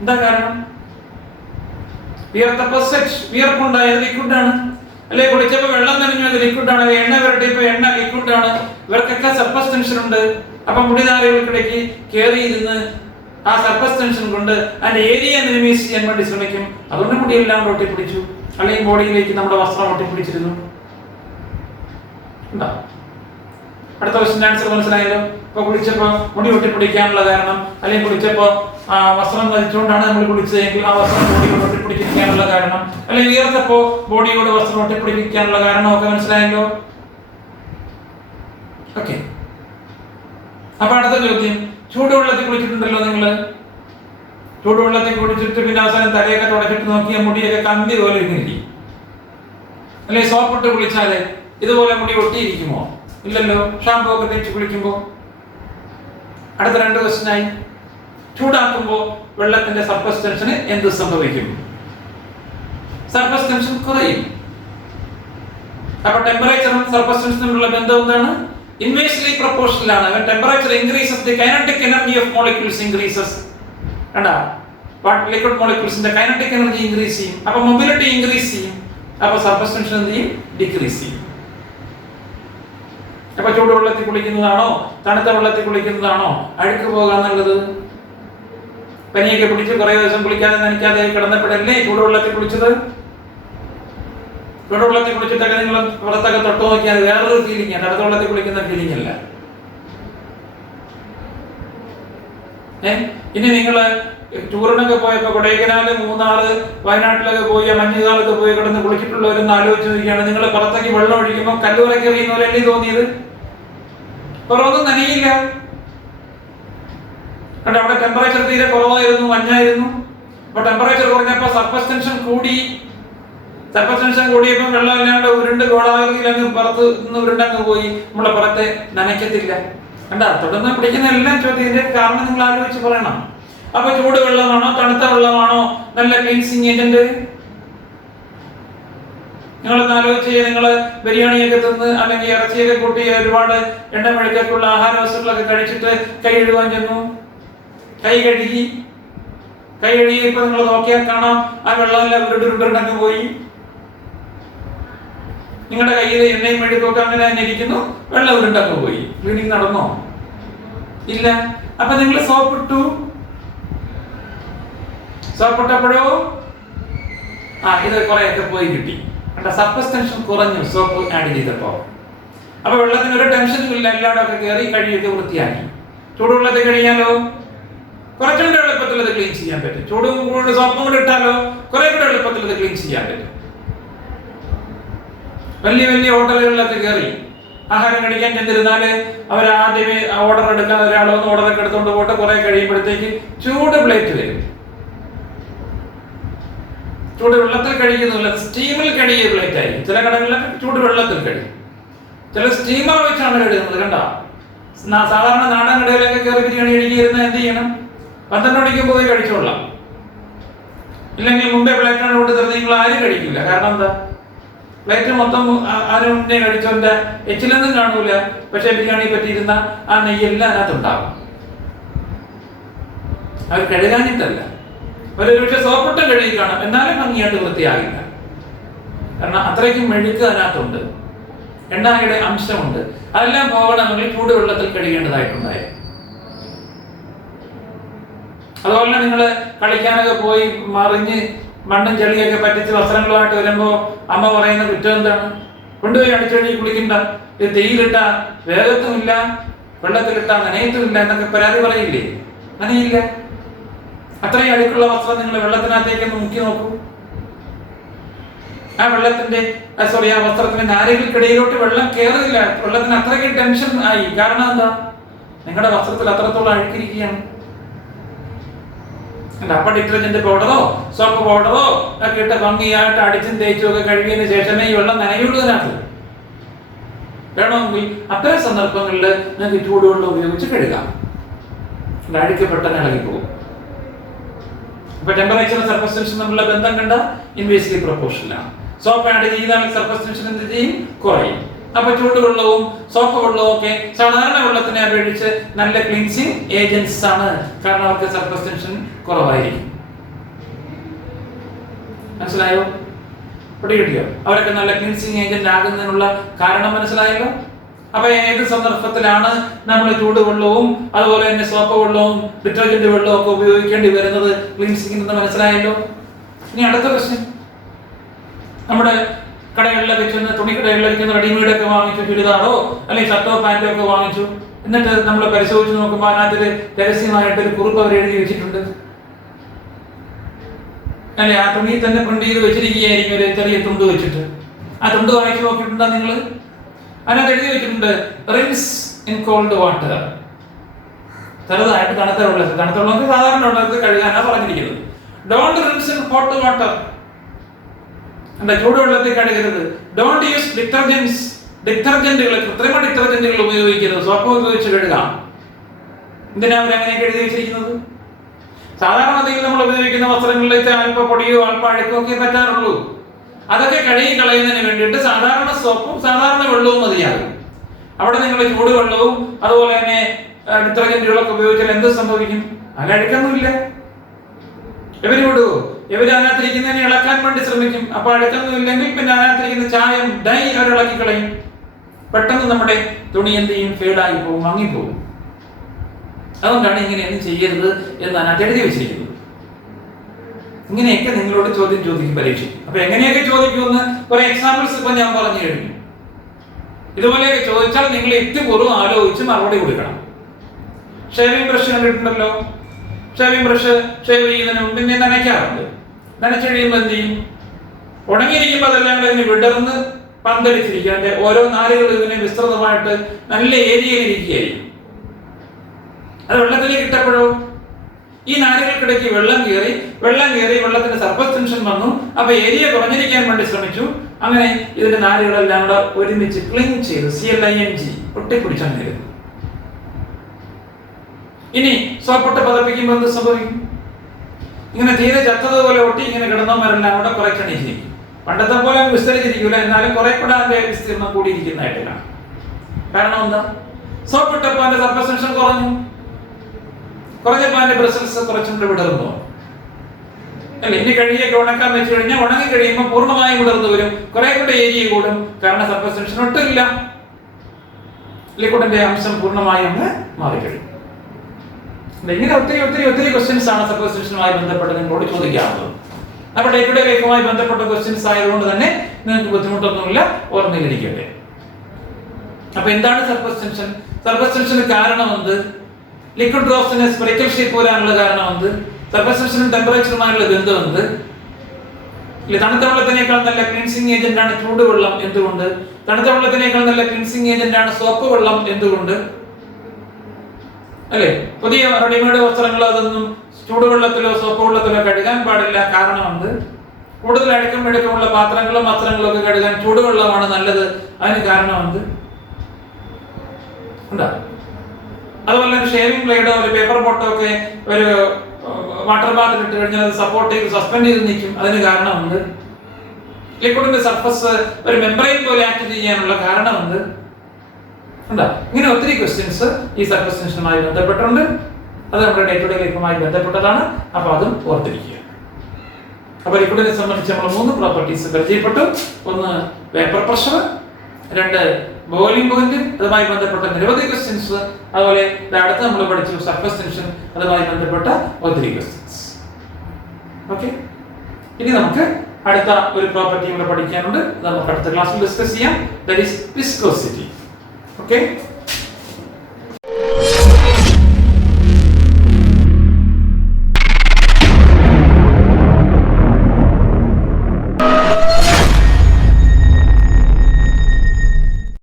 എന്താ കാരണം? വിയർത്തപ്പോ സ്വെറ്റ്, വിയർപ്പുണ്ടായത് ലിക്വിഡാണ്. അല്ലെ കുളിച്ചപ്പോ വെള്ളം നനഞ്ഞു, അത് ലിക്വിഡാണ്. എണ്ണ വരട്ടിയപ്പോ എണ്ണ ലിക്വിഡാണ്. ഇവർക്കൊക്കെ സർഫസ് ടെൻഷൻ ഉണ്ട്. അപ്പൊ മുടിനാരുകൾക്കിടയ്ക്ക് കയറി ഇരുന്ന് ആ സർഫസ് ടെൻഷൻ കൊണ്ട് അതിന്റെ ഏരിയ മിനിമൈസ് ചെയ്യാൻ വേണ്ടി ശ്രമിക്കും. അതുകൊണ്ട് മുടിയെല്ലാം ഒട്ടിപ്പിടിച്ചു. അല്ലെങ്കിൽ ബോഡിയിലേക്ക് നമ്മുടെ വസ്ത്രം ഒട്ടിപ്പിടിച്ചിരുന്നു. അടുത്ത ക്വസ്റ്റ്യൻ ആൻസർ മനസ്സിലായല്ലോ. ഇപ്പൊ കുളിച്ചപ്പോ മുടി ഒട്ടിപ്പിടിക്കാനുള്ള കാരണം, അല്ലെങ്കിൽ കുളിച്ചപ്പോ വസ്ത്രം ധരിച്ചുകൊണ്ടാണ് നമ്മൾ കുളിച്ചതെങ്കിൽ ആ വസ്ത്രം ബോഡിയോട് ഒട്ടിപ്പിടിച്ചിരിക്കാനുള്ള കാരണം, അല്ലെങ്കിൽ വിയർത്തപ്പോ ബോഡിയോട് വസ്ത്രം ഒട്ടിപ്പിടിക്കാനുള്ള കാരണം ഒക്കെ മനസ്സിലായല്ലോ. ഓക്കെ. അപ്പൊ അടുത്ത ചോദ്യം, ചൂടുവെള്ളത്തിൽ കുളിച്ചിട്ടുണ്ടല്ലോ നിങ്ങള്. ചൂടുവെള്ളത്തിൽ കുളിച്ചിട്ട് പിന്നെ അവസാനം തലയൊക്കെ തുടച്ചിട്ട് നോക്കിയാൽ മുടിയൊക്കെ കമ്പി പോലെ ഇരിക്കും. അല്ലെ സോപ്പിട്ട് കുളിച്ചാല് ഇതുപോലെ മുടി ഒട്ടിയിരിക്കുമോ? ഇല്ലല്ലോ. ഷാമ്പൂ ഒക്കെ തേച്ച് കുളിക്കുമ്പോ. അടുത്ത രണ്ട് ക്വസ്റ്റ്യൻ ആയി, ചൂടാക്കുമ്പോ വെള്ളത്തിന്റെ സർഫസ് ടെൻഷന് എന്ത് സംഭവിക്കും? സർഫസ് ടെൻഷൻ കുറയും. അപ്പൊ ടെമ്പറേച്ചറും സർഫസ് ടെൻഷനും തമ്മിലുള്ള ബന്ധം എന്താണ്? ഇൻവേഴ്സ്ലി പ്രൊപ്പോർഷണൽ ആണ്. when temperature increases the kinetic energy of molecules increases. കണ്ടാ, ലിക്വിഡ് മോളിക്യൂൾസിന്റെ കൈനറ്റിക് എനർജി ഇൻക്രീസ് ചെയ്യും. അപ്പൊ മൊബിലിറ്റി ഇൻക്രീസ് ചെയ്യും. അപ്പൊ സർഫസ് ടെൻഷൻ എന്ത് ചെയ്യും? ഡിക്രീസ് ചെയ്യും. അപ്പൊ ചൂടുവെള്ളത്തിൽ കുളിക്കുന്നതാണോ തണുത്ത വെള്ളത്തിൽ കുളിക്കുന്നതാണോ അഴുക്ക് പോകാന്നുള്ളത്? പനിയൊക്കെ പിടിച്ച് കുറെ ദിവസം കുളിക്കാതെ നനയ്ക്കാതെ കിടന്നപ്പോഴല്ലേ ചൂടുവെള്ളത്തിൽ കുളിച്ചത്? ചൂടുവെള്ളത്തിൽ കുളിച്ചിട്ടൊക്കെ നിങ്ങൾ പുറത്തൊക്കെ തൊട്ട് നോക്കിയാൽ വേറൊരു ഫീലിംഗ്, തണുത്ത വെള്ളത്തിൽ കുളിക്കുന്ന ഫീലിംഗ് അല്ല. ഇനി നിങ്ങള് ടൂറിനൊക്കെ പോയപ്പോ കൊടൈക്കനാല്, മൂന്നാറ്, വയനാട്ടിലൊക്കെ പോയി മഞ്ഞുകാലത്ത് പോയി കിടന്ന് കുളിച്ചിട്ടുള്ളവരൊന്ന് ആലോചിച്ച് നോക്കിയാണ്. നിങ്ങൾ പുറത്തേക്ക് വെള്ളം ഒഴിക്കുമ്പോൾ കല്ലുറക്കി എറിയുന്ന പോലെ അല്ലേ തോന്നിയത്? പുറമൊന്നും നനയില്ല. കണ്ട, അവിടെ ടെമ്പറേച്ചർ തീരെ കുറവായിരുന്നു, മഞ്ഞായിരുന്നു. അപ്പൊ ടെമ്പറേച്ചർ കുറഞ്ഞപ്പോ സർഫസ് ടെൻഷൻ കൂടി. സർഫസ് ടെൻഷൻ കൂടിയപ്പോൾ വെള്ളം ഇല്ലാണ്ട് ഉരുണ്ട് ഗോളാകൃതിയിൽ അങ്ങ് പുറത്ത് നിന്ന് ഉരുണ്ടങ്ങ് പോയി. നമ്മളെ പുറത്തെ നനയ്ക്കത്തില്ല. കണ്ട, തുടർന്ന് പിടിക്കുന്ന എല്ലാം ചോദ്യത്തിന്റെ കാരണം നിങ്ങൾ ആലോചിച്ച് പറയണം. അപ്പൊ ചൂട് വെള്ളമാണോ തണുത്ത വെള്ളമാണോ നല്ല ക്ലീൻസിങ് ഏജന്റ്? നിങ്ങളൊന്ന് ആലോചിച്ച്, നിങ്ങള് ബിരിയാണിയൊക്കെ തിന്ന് അല്ലെങ്കിൽ ഇറച്ചിയൊക്കെ കൂട്ടി ഒരുപാട് എണ്ണ മെഴുക്കൊക്കെയുള്ള ആഹാര വസ്തുക്കളൊക്കെ കഴിച്ചിട്ട് കൈ കഴുകാൻ ചെന്നു. കൈ കഴുകിയപ്പോ നിങ്ങൾ നോക്കിയാൽ കാണാം ആ വെള്ളമെല്ലാം ഉരുണ്ടുരുണ്ടങ്ങ് പോയി. നിങ്ങളുടെ കയ്യിൽ എണ്ണയും മെഴുക്കൊക്കെ അങ്ങനെ തന്നെ ഇരിക്കുന്നു, വെള്ളം ഉരുണ്ടങ്ങ് പോയി. ക്ലീനിങ് നടന്നോ? ഇല്ല. അപ്പൊ നിങ്ങൾ സോപ്പിട്ടു. സോപ്പിട്ടപ്പോഴോ ഇത് കുറെയൊക്കെ പോയി കിട്ടി. കണ്ട, സർഫസ് ടെൻഷൻ കുറഞ്ഞു സോപ്പ് ആഡ് ചെയ്തപ്പോ. അപ്പൊ വെള്ളത്തിന് ഒരു ടെൻഷനും ഇല്ല, എല്ലായിടമൊക്കെ കയറി കഴിയൊക്കെ വൃത്തിയാക്കി. ചൂടുവെള്ളത്തിൽ കഴിയാലോ കുറച്ചുകൂടെ എളുപ്പത്തിൽ അത് ക്ലീൻ ചെയ്യാൻ പറ്റും. ചൂടും കൂടെ സോപ്പും കൂടെ ഇട്ടാലോ കുറെ കൂടെ എളുപ്പത്തിൽ അത് ക്ലീൻ ചെയ്യാൻ പറ്റും. വലിയ വലിയ ഹോട്ടലുകളിലൊക്കെ കയറി ആഹാരം കഴിക്കാൻ ചെന്നിരുന്നാല് അവർ ആദ്യമേ ഓർഡർ എടുക്കാൻ ഒരാളൊന്ന് ഓർഡറൊക്കെ എടുത്തുകൊണ്ട് പോയിട്ട് കുറെ കഴിയുമ്പോഴത്തേക്ക് ചൂട് പ്ലേറ്റ് വരും. ചൂട് വെള്ളത്തിൽ കഴിക്കുന്നില്ല, സ്റ്റീമിൽ കഴിയ പ്ലേറ്റ് ആയി. ചില കടകളിലൊക്കെ ചൂട് വെള്ളത്തിൽ കഴിയും, ചില സ്റ്റീമർ വെച്ചാണ് കഴിയുന്നത്. കണ്ട, സാധാരണ നാടൻ കടയിലൊക്കെ കയറി ബിരിയാണി കഴിക്കുന്ന എന്ത് ചെയ്യണം? 12 മണിക്ക് പോയി കഴിച്ചോളാം. ഇല്ലെങ്കിൽ മുമ്പേ പ്ലേറ്റാണ് കൊണ്ട് തരുന്നത്. നിങ്ങൾ ആരും കഴിക്കില്ല. കാരണം എന്താ? പ്ലേറ്റ് മൊത്തം ആരും മുന്നേ കഴിച്ചോന്റെ എച്ചിലൊന്നും കാണൂല. പക്ഷെ ബിരിയാണി പറ്റിയിരുന്ന ആ നെയ്യെല്ലാം അതിനകത്തുണ്ടാവും. അവർ കഴുകാനിട്ടല്ല, ഒരു പക്ഷെ സോപ്പിട്ട് കഴുകി കാണാം, എന്നാലും ഭംഗിയായിട്ട് വൃത്തിയാകില്ല. കാരണം അത്രയ്ക്കും മെഴുക്ക് അതിനകത്തുണ്ട്, എണ്ണയുടെ അംശമുണ്ട്. അതെല്ലാം പോകണമെങ്കിൽ ചൂടുവെള്ളത്തിൽ കഴുകേണ്ടതായിട്ടുണ്ടായി. അതുപോലെ നിങ്ങൾ കളിക്കാനൊക്കെ പോയി മറിഞ്ഞ് മണ്ണും ചെളിയൊക്കെ പറ്റിച്ച് വസ്ത്രങ്ങളുമായിട്ട് വരുമ്പോ അമ്മ പറയുന്ന കുറ്റം എന്താണ്? കൊണ്ടുപോയി അടിച്ചടി കുളിക്കണ്ട, ഇത് തീയിലിട്ട വേഗത്തുമില്ല, വെള്ളത്തിലിട്ട നനയത്തുമില്ല എന്നൊക്കെ പരാതി പറയില്ലേ? നനയില്ല. അത്രയും അഴുക്കുള്ള വസ്ത്രം നിങ്ങൾ വെള്ളത്തിനകത്തേക്ക് മുക്കി നോക്കൂ. ആ വെള്ളത്തിന്റെ ആ വസ്ത്രത്തിന്റെ നാരുകൾക്കിടയിലോട്ട് വെള്ളം കയറില്ല. വെള്ളത്തിന് അത്രയ്ക്ക് ടെൻഷൻ ആയി. കാരണം എന്താ? നിങ്ങളുടെ വസ്ത്രത്തിൽ അത്രത്തോളം അഴുക്കിരിക്കുകയാണ്. അപ്പൊ ഡിറ്റർജന്റ് പൗഡറോ സോപ്പ് പൗഡറോ ഒക്കെ ഇട്ട് ഭംഗിയായിട്ട് അടിച്ചും തേച്ചും ഒക്കെ കഴുകിയതിന് ശേഷമേ ഈ വെള്ളം നനയുള്ളതിനകത്ത്. വേണമെങ്കിൽ അത്തരം സന്ദർഭങ്ങളിൽ നിങ്ങൾക്ക് ചൂടുവെള്ളം ഉപയോഗിച്ച് കഴുകാം. അഴുക്ക് പെട്ടെന്ന് ഇളകിപ്പോകും. അപ്പൊ ടെമ്പറേച്ചർ സർഫസ് ടെൻഷൻ തമ്മിലുള്ള ബന്ധം കണ്ട ഇൻവേഴ്സ്ലി പ്രൊപ്പോർഷണൽ ആണ്. സോപ്പ് ആഡ് ചെയ്താൽ സർഫസ് ടെൻഷൻ എന്ത് ചെയ്യും? കുറയും. അപ്പൊ ചൂടുവെള്ളവും സോപ്പ് വെള്ളവും ഒക്കെ സാധാരണ വെള്ളത്തിനെ അപേക്ഷിച്ച് നല്ല ക്ലീൻസിങ് ഏജൻസ് ആണ്. കാരണം അവർക്ക് സർഫസ് ടെൻഷൻ കുറവായിരിക്കും. മനസ്സിലായോ? പിടികിട്ടിയോ? അവരൊക്കെ നല്ല ക്ലീൻസിങ് ഏജന്റ് ആകുന്നതിനുള്ള കാരണം മനസ്സിലായല്ലോ. അപ്പൊ ഏത് സന്ദർഭത്തിലാണ് നമ്മൾ ചൂടുവെള്ളവും അതുപോലെ തന്നെ സോപ്പ് വെള്ളവും ഡിറ്റർജന്റ് വെള്ളവും ഒക്കെ ഉപയോഗിക്കേണ്ടി വരുന്നത് ക്ലീൻസിങ്ങിന് മനസ്സിലായല്ലോ. ഇനി അടുത്ത പ്രശ്നം, നമ്മുടെ കടകളിലൊക്കെ ചെന്ന് തുണിക്കടകളിലൊക്കെ ചെന്ന് റെഡിമെയ്ഡ് ഒക്കെ വാങ്ങിച്ചു, ചുരിദാറോ അല്ലെങ്കിൽ ഷർട്ടോ പാന്റോ ഒക്കെ വാങ്ങിച്ചു. എന്നിട്ട് നമ്മൾ പരിശോധിച്ച് നോക്കുമ്പോൾ അതിനകത്ത് രഹസ്യമായിട്ടൊരു കുറിപ്പ് അവർ എഴുതി വെച്ചിട്ടുണ്ട്. അല്ലെ, ആ തുണി തന്നെ പ്രിന്റ് ചെയ്ത് വെച്ചിരിക്കുകയായിരിക്കും ഒരു ചെറിയ തുണ്ട് വെച്ചിട്ട്. ആ തുണ്ട് വായിച്ചു നോക്കിയിട്ടുണ്ടോ നിങ്ങൾ? അതിനകത്ത് എഴുതി വെച്ചിട്ടുണ്ട് റിൻസ് ഇൻ കോൾഡ് വാട്ടർ. ചെറുതായിട്ട് തണുത്ത വെള്ളത്തിൽ, തണുത്ത വെള്ളത്തിൽ സാധാരണ വെള്ളത്തിൽ കഴുകാനാണ് പറഞ്ഞിരിക്കുന്നത്. Don't rinse in hot water. ചൂടുവെള്ളത്തിൽ കഴുകരുത്. Don't use detergents. ഡിറ്റർജന്റുകൾ, കൃത്രിമ ഡിറ്റർജന്റുകൾ ഉപയോഗിക്കരുത്. സോപ്പ് ഉപയോഗിച്ച് കഴുകാം. എന്തിനാ അവർ അങ്ങനെയൊക്കെ എഴുതി വെച്ചിരിക്കുന്നത്? സാധാരണഗതിയിൽ നമ്മൾ ഉപയോഗിക്കുന്ന വസ്ത്രങ്ങളിലേക്ക് അല്പ പൊടിയോ അല്പ അഴുക്കോ ഒക്കെ പറ്റാറുള്ളൂ. അതൊക്കെ കഴുകി കളയുന്നതിന് വേണ്ടിയിട്ട് സാധാരണ സോപ്പും സാധാരണ വെള്ളവും മതിയാകും. അവിടെ നിങ്ങൾ ചൂടുവെള്ളവും അതുപോലെ തന്നെ ഡിറ്റർജന്റുകളൊക്കെ ഉപയോഗിച്ചാൽ എന്ത് സംഭവിക്കും? അത് അഴുക്കൊന്നുമില്ല. ഇവര് വിടുവോ? ഇവര് അതിനകത്തിരിക്കുന്നതിനെ ഇളക്കാൻ വേണ്ടി ശ്രമിക്കും. അപ്പൊ അഴുക്കൊന്നും ഇല്ലെങ്കിൽ പിന്നെ അതിനകത്തിരിക്കുന്ന ചായം ഡൈ അവർ ഇളക്കി കളയും. പെട്ടെന്ന് നമ്മുടെ തുണി എന്ത് ചെയ്യും? ഫേഡായി പോകും, മങ്ങിപ്പോകും. അതുകൊണ്ടാണ് ഇങ്ങനെയൊന്നും ചെയ്യരുത് എന്ന് അതിനകത്ത് എഴുതി വെച്ചിരിക്കുന്നത്. ഇങ്ങനെയൊക്കെ നിങ്ങളോട് ചോദ്യം ചോദിക്കും പരീക്ഷയ്ക്ക്. അപ്പൊ എങ്ങനെയൊക്കെ ചോദിക്കുമെന്ന് കുറെ എക്സാമ്പിൾസ് ഇപ്പൊ ഞാൻ പറഞ്ഞു കഴിഞ്ഞു. ഇതുപോലെയൊക്കെ ചോദിച്ചാൽ നിങ്ങൾ ഇത്തിപൂർവ്വം ആലോചിച്ച് മറുപടി കൊടുക്കണം. ഷേവിംഗ് ബ്രഷ് കണ്ടിട്ടുണ്ടല്ലോ. ഷേവിംഗ് ബ്രഷ് ഷേവ് ചെയ്യുന്നതിന് മുമ്പ് പിന്നെ നനയ്ക്കാറുണ്ട്. നനച്ചു കഴിയുമ്പോൾ എന്ത് ചെയ്യും? ഉണങ്ങിയിരിക്കുമ്പോൾ അതെല്ലാം കൂടെ ഇതിന് വിടർന്ന് പന്തലിച്ചിരിക്കുക. അതിന്റെ ഓരോ നാരുകളും ഇതിനെ വിസ്തൃതമായിട്ട് നല്ല ഏരിയയിൽ ഇരിക്കുകയായിരിക്കും. അത് വെള്ളത്തിലേക്ക് ഇട്ടപ്പോഴോ ഈ നാരുകൾക്കിടയ്ക്ക് വെള്ളം കയറി വെള്ളത്തിന്റെ സർഫസ് ടെൻഷൻ വന്നു. അപ്പൊ ഏരിയ കുറഞ്ഞിരിക്കാൻ വേണ്ടി ശ്രമിച്ചു. അങ്ങനെ ഇതിന്റെ നാരുകളെല്ലാം കൂടെ ഒരുമിച്ച് ക്ലിങ് ചെയ്തു, CLING ഒട്ടിപ്പിടിച്ചങ്ങനെ. ഇനി സോപ്പിട്ട് പതപ്പിക്കുമ്പോൾ എന്ത് സംഭവിക്കും? ഇങ്ങനെ തീരെ ചത്തതുപോലെ ഒട്ടി ഇങ്ങനെ കിടന്നവരെല്ലാം കൂടെ കുറെ ക്ഷണിച്ചിരിക്കും. പണ്ടത്തെ പോലെ വിസ്തരിച്ചിരിക്കില്ല, എന്നാലും കുറെ കൂടെ അതിന്റെ വിസ്തീർണം കൂടിയിരിക്കുന്നതായിട്ട് കാണാം. കാരണം എന്താ? സോപ്പിട്ടപ്പോൾ അതിന്റെ സർഫസ് ടെൻഷൻ കുറഞ്ഞപ്പോൾ അതിന്റെ ബ്രസൽസ് കുറച്ചും കൂടെ വിടർന്നു അല്ലെ. ഇനി കഴുകിയൊക്കെ ഉണക്കാൻ വെച്ച് കഴിഞ്ഞാൽ ഉണങ്ങി കഴിയുമ്പോൾ പൂർണ്ണമായും വിടർന്നു വരും, കുറെ കൂടെ ഏരിയ കൂടും. കാരണം സർഫസ് ടെൻഷൻ ഒട്ടില്ല, ലിക്വിഡിന്റെ അംശം പൂർണ്ണമായും അങ്ങ് മാറിക്കഴിയും. ഇങ്ങനെ ഒത്തിരി ക്വസ്റ്റ്യൻസ് ആണ് സർഫസ് ടെൻഷനുമായി ബന്ധപ്പെട്ട് നിങ്ങളോട് ചോദിക്കാറുള്ളത്. അപ്പൊ ഡേ ടു ഡേ ലൈഫുമായി ബന്ധപ്പെട്ട ക്വസ്റ്റ്യൻസ് ആയതുകൊണ്ട് തന്നെ നിങ്ങൾക്ക് ബുദ്ധിമുട്ടൊന്നുമില്ല, ഓർമ്മയിലിരിക്കട്ടെ. അപ്പൊ എന്താണ് സർഫസ് ടെൻഷൻ? സർഫസ് ടെൻഷന് കാരണം എന്ത്? ലിക്വിഡ് ഡ്രോപ്സിനെ സ്പെറിക്കൽ ഷേപ്പ് വരാനുള്ള കാരണം എന്ത്? സർഫസ് ടെൻഷനും ടെമ്പറേച്ചറുമായുള്ള ബന്ധം എന്ത്? തണുത്ത വെള്ളത്തിനേക്കാൾ നല്ല ക്ലീൻസിങ് ഏജന്റ് ആണ് ചൂടുവെള്ളം. എന്തുകൊണ്ട്? തണുത്ത വെള്ളത്തിനേക്കാൾ നല്ല ക്ലീൻസിങ് ഏജന്റ് ആണ് സോപ്പ് വെള്ളം. എന്തുകൊണ്ട്? അല്ലെ, പുതിയ റെഡിമെയ്ഡ് വസ്ത്രങ്ങൾ അതൊന്നും ചൂടുവെള്ളത്തിലോ സോപ്പ് വെള്ളത്തിലോ കഴുകാൻ പാടില്ല. കാരണം എന്ത്? കൂടുതൽ അഴുക്കം വെടുക്കമുള്ള പാത്രങ്ങളും വസ്ത്രങ്ങളും ഒക്കെ കഴുകാൻ ചൂടുവെള്ളമാണ് നല്ലത്. അതിന് കാരണം എന്ത്? ഉണ്ടാ. അതുപോലെ ഷേവിംഗ് ബ്ലേഡോ ഒരു പേപ്പർ ബോട്ടോ ഒക്കെ ഒരു വാട്ടർ ബാത്തിൽ ഇട്ട് കഴിഞ്ഞാൽ അത് സപ്പോർട്ട് ചെയ്ത് സസ്പെൻഡ് ചെയ്ത് നിൽക്കും. അതിന് കാരണം എന്ത്? ലിക്വിഡിന്റെ സർഫസ് ഒരു മെംബ്രെയിൻ പോലെ ആക്ട് ചെയ്യാനുള്ള കാരണം എന്ത്? ഉണ്ടാ. ഇങ്ങനെ ഒത്തിരി ക്വസ്റ്റ്യൻസ് ഈ സർഫസ് ടെൻഷനുമായി ബന്ധപ്പെട്ടുണ്ട്. അത് നമ്മുടെ ഡേ ടു ഡേ ലൈഫുമായി ബന്ധപ്പെട്ടതാണ്. അപ്പൊ അതും ഓർത്തിരിക്കുക. അപ്പൊ ലിക്വിഡിനെ സംബന്ധിച്ച് നമ്മൾ 3 പ്രോപ്പർട്ടീസ് പരിചയപ്പെട്ടു. ഒന്ന് വേപ്പർ പ്രഷർ, 2 ബോയിലിംഗ് പോയിന്റ്, അതുമായി ബന്ധപ്പെട്ട നിരവധി ക്വസ്റ്റ്യൻസ്. അതുപോലെ അടുത്ത് നമ്മൾ പഠിച്ചു സർഫസ് ടെൻഷൻ, അതുമായി ബന്ധപ്പെട്ട ഒത്തിരി ക്വസ്റ്റ്യൻസ്. ഓക്കെ, ഇനി നമുക്ക് അടുത്ത ഒരു പ്രോപ്പർട്ടി കൂടെ പഠിക്കാനുണ്ട്. നമുക്ക് അടുത്ത ക്ലാസ്സിൽ ഡിസ്കസ് ചെയ്യാം. That is viscosity. ഓക്കെ.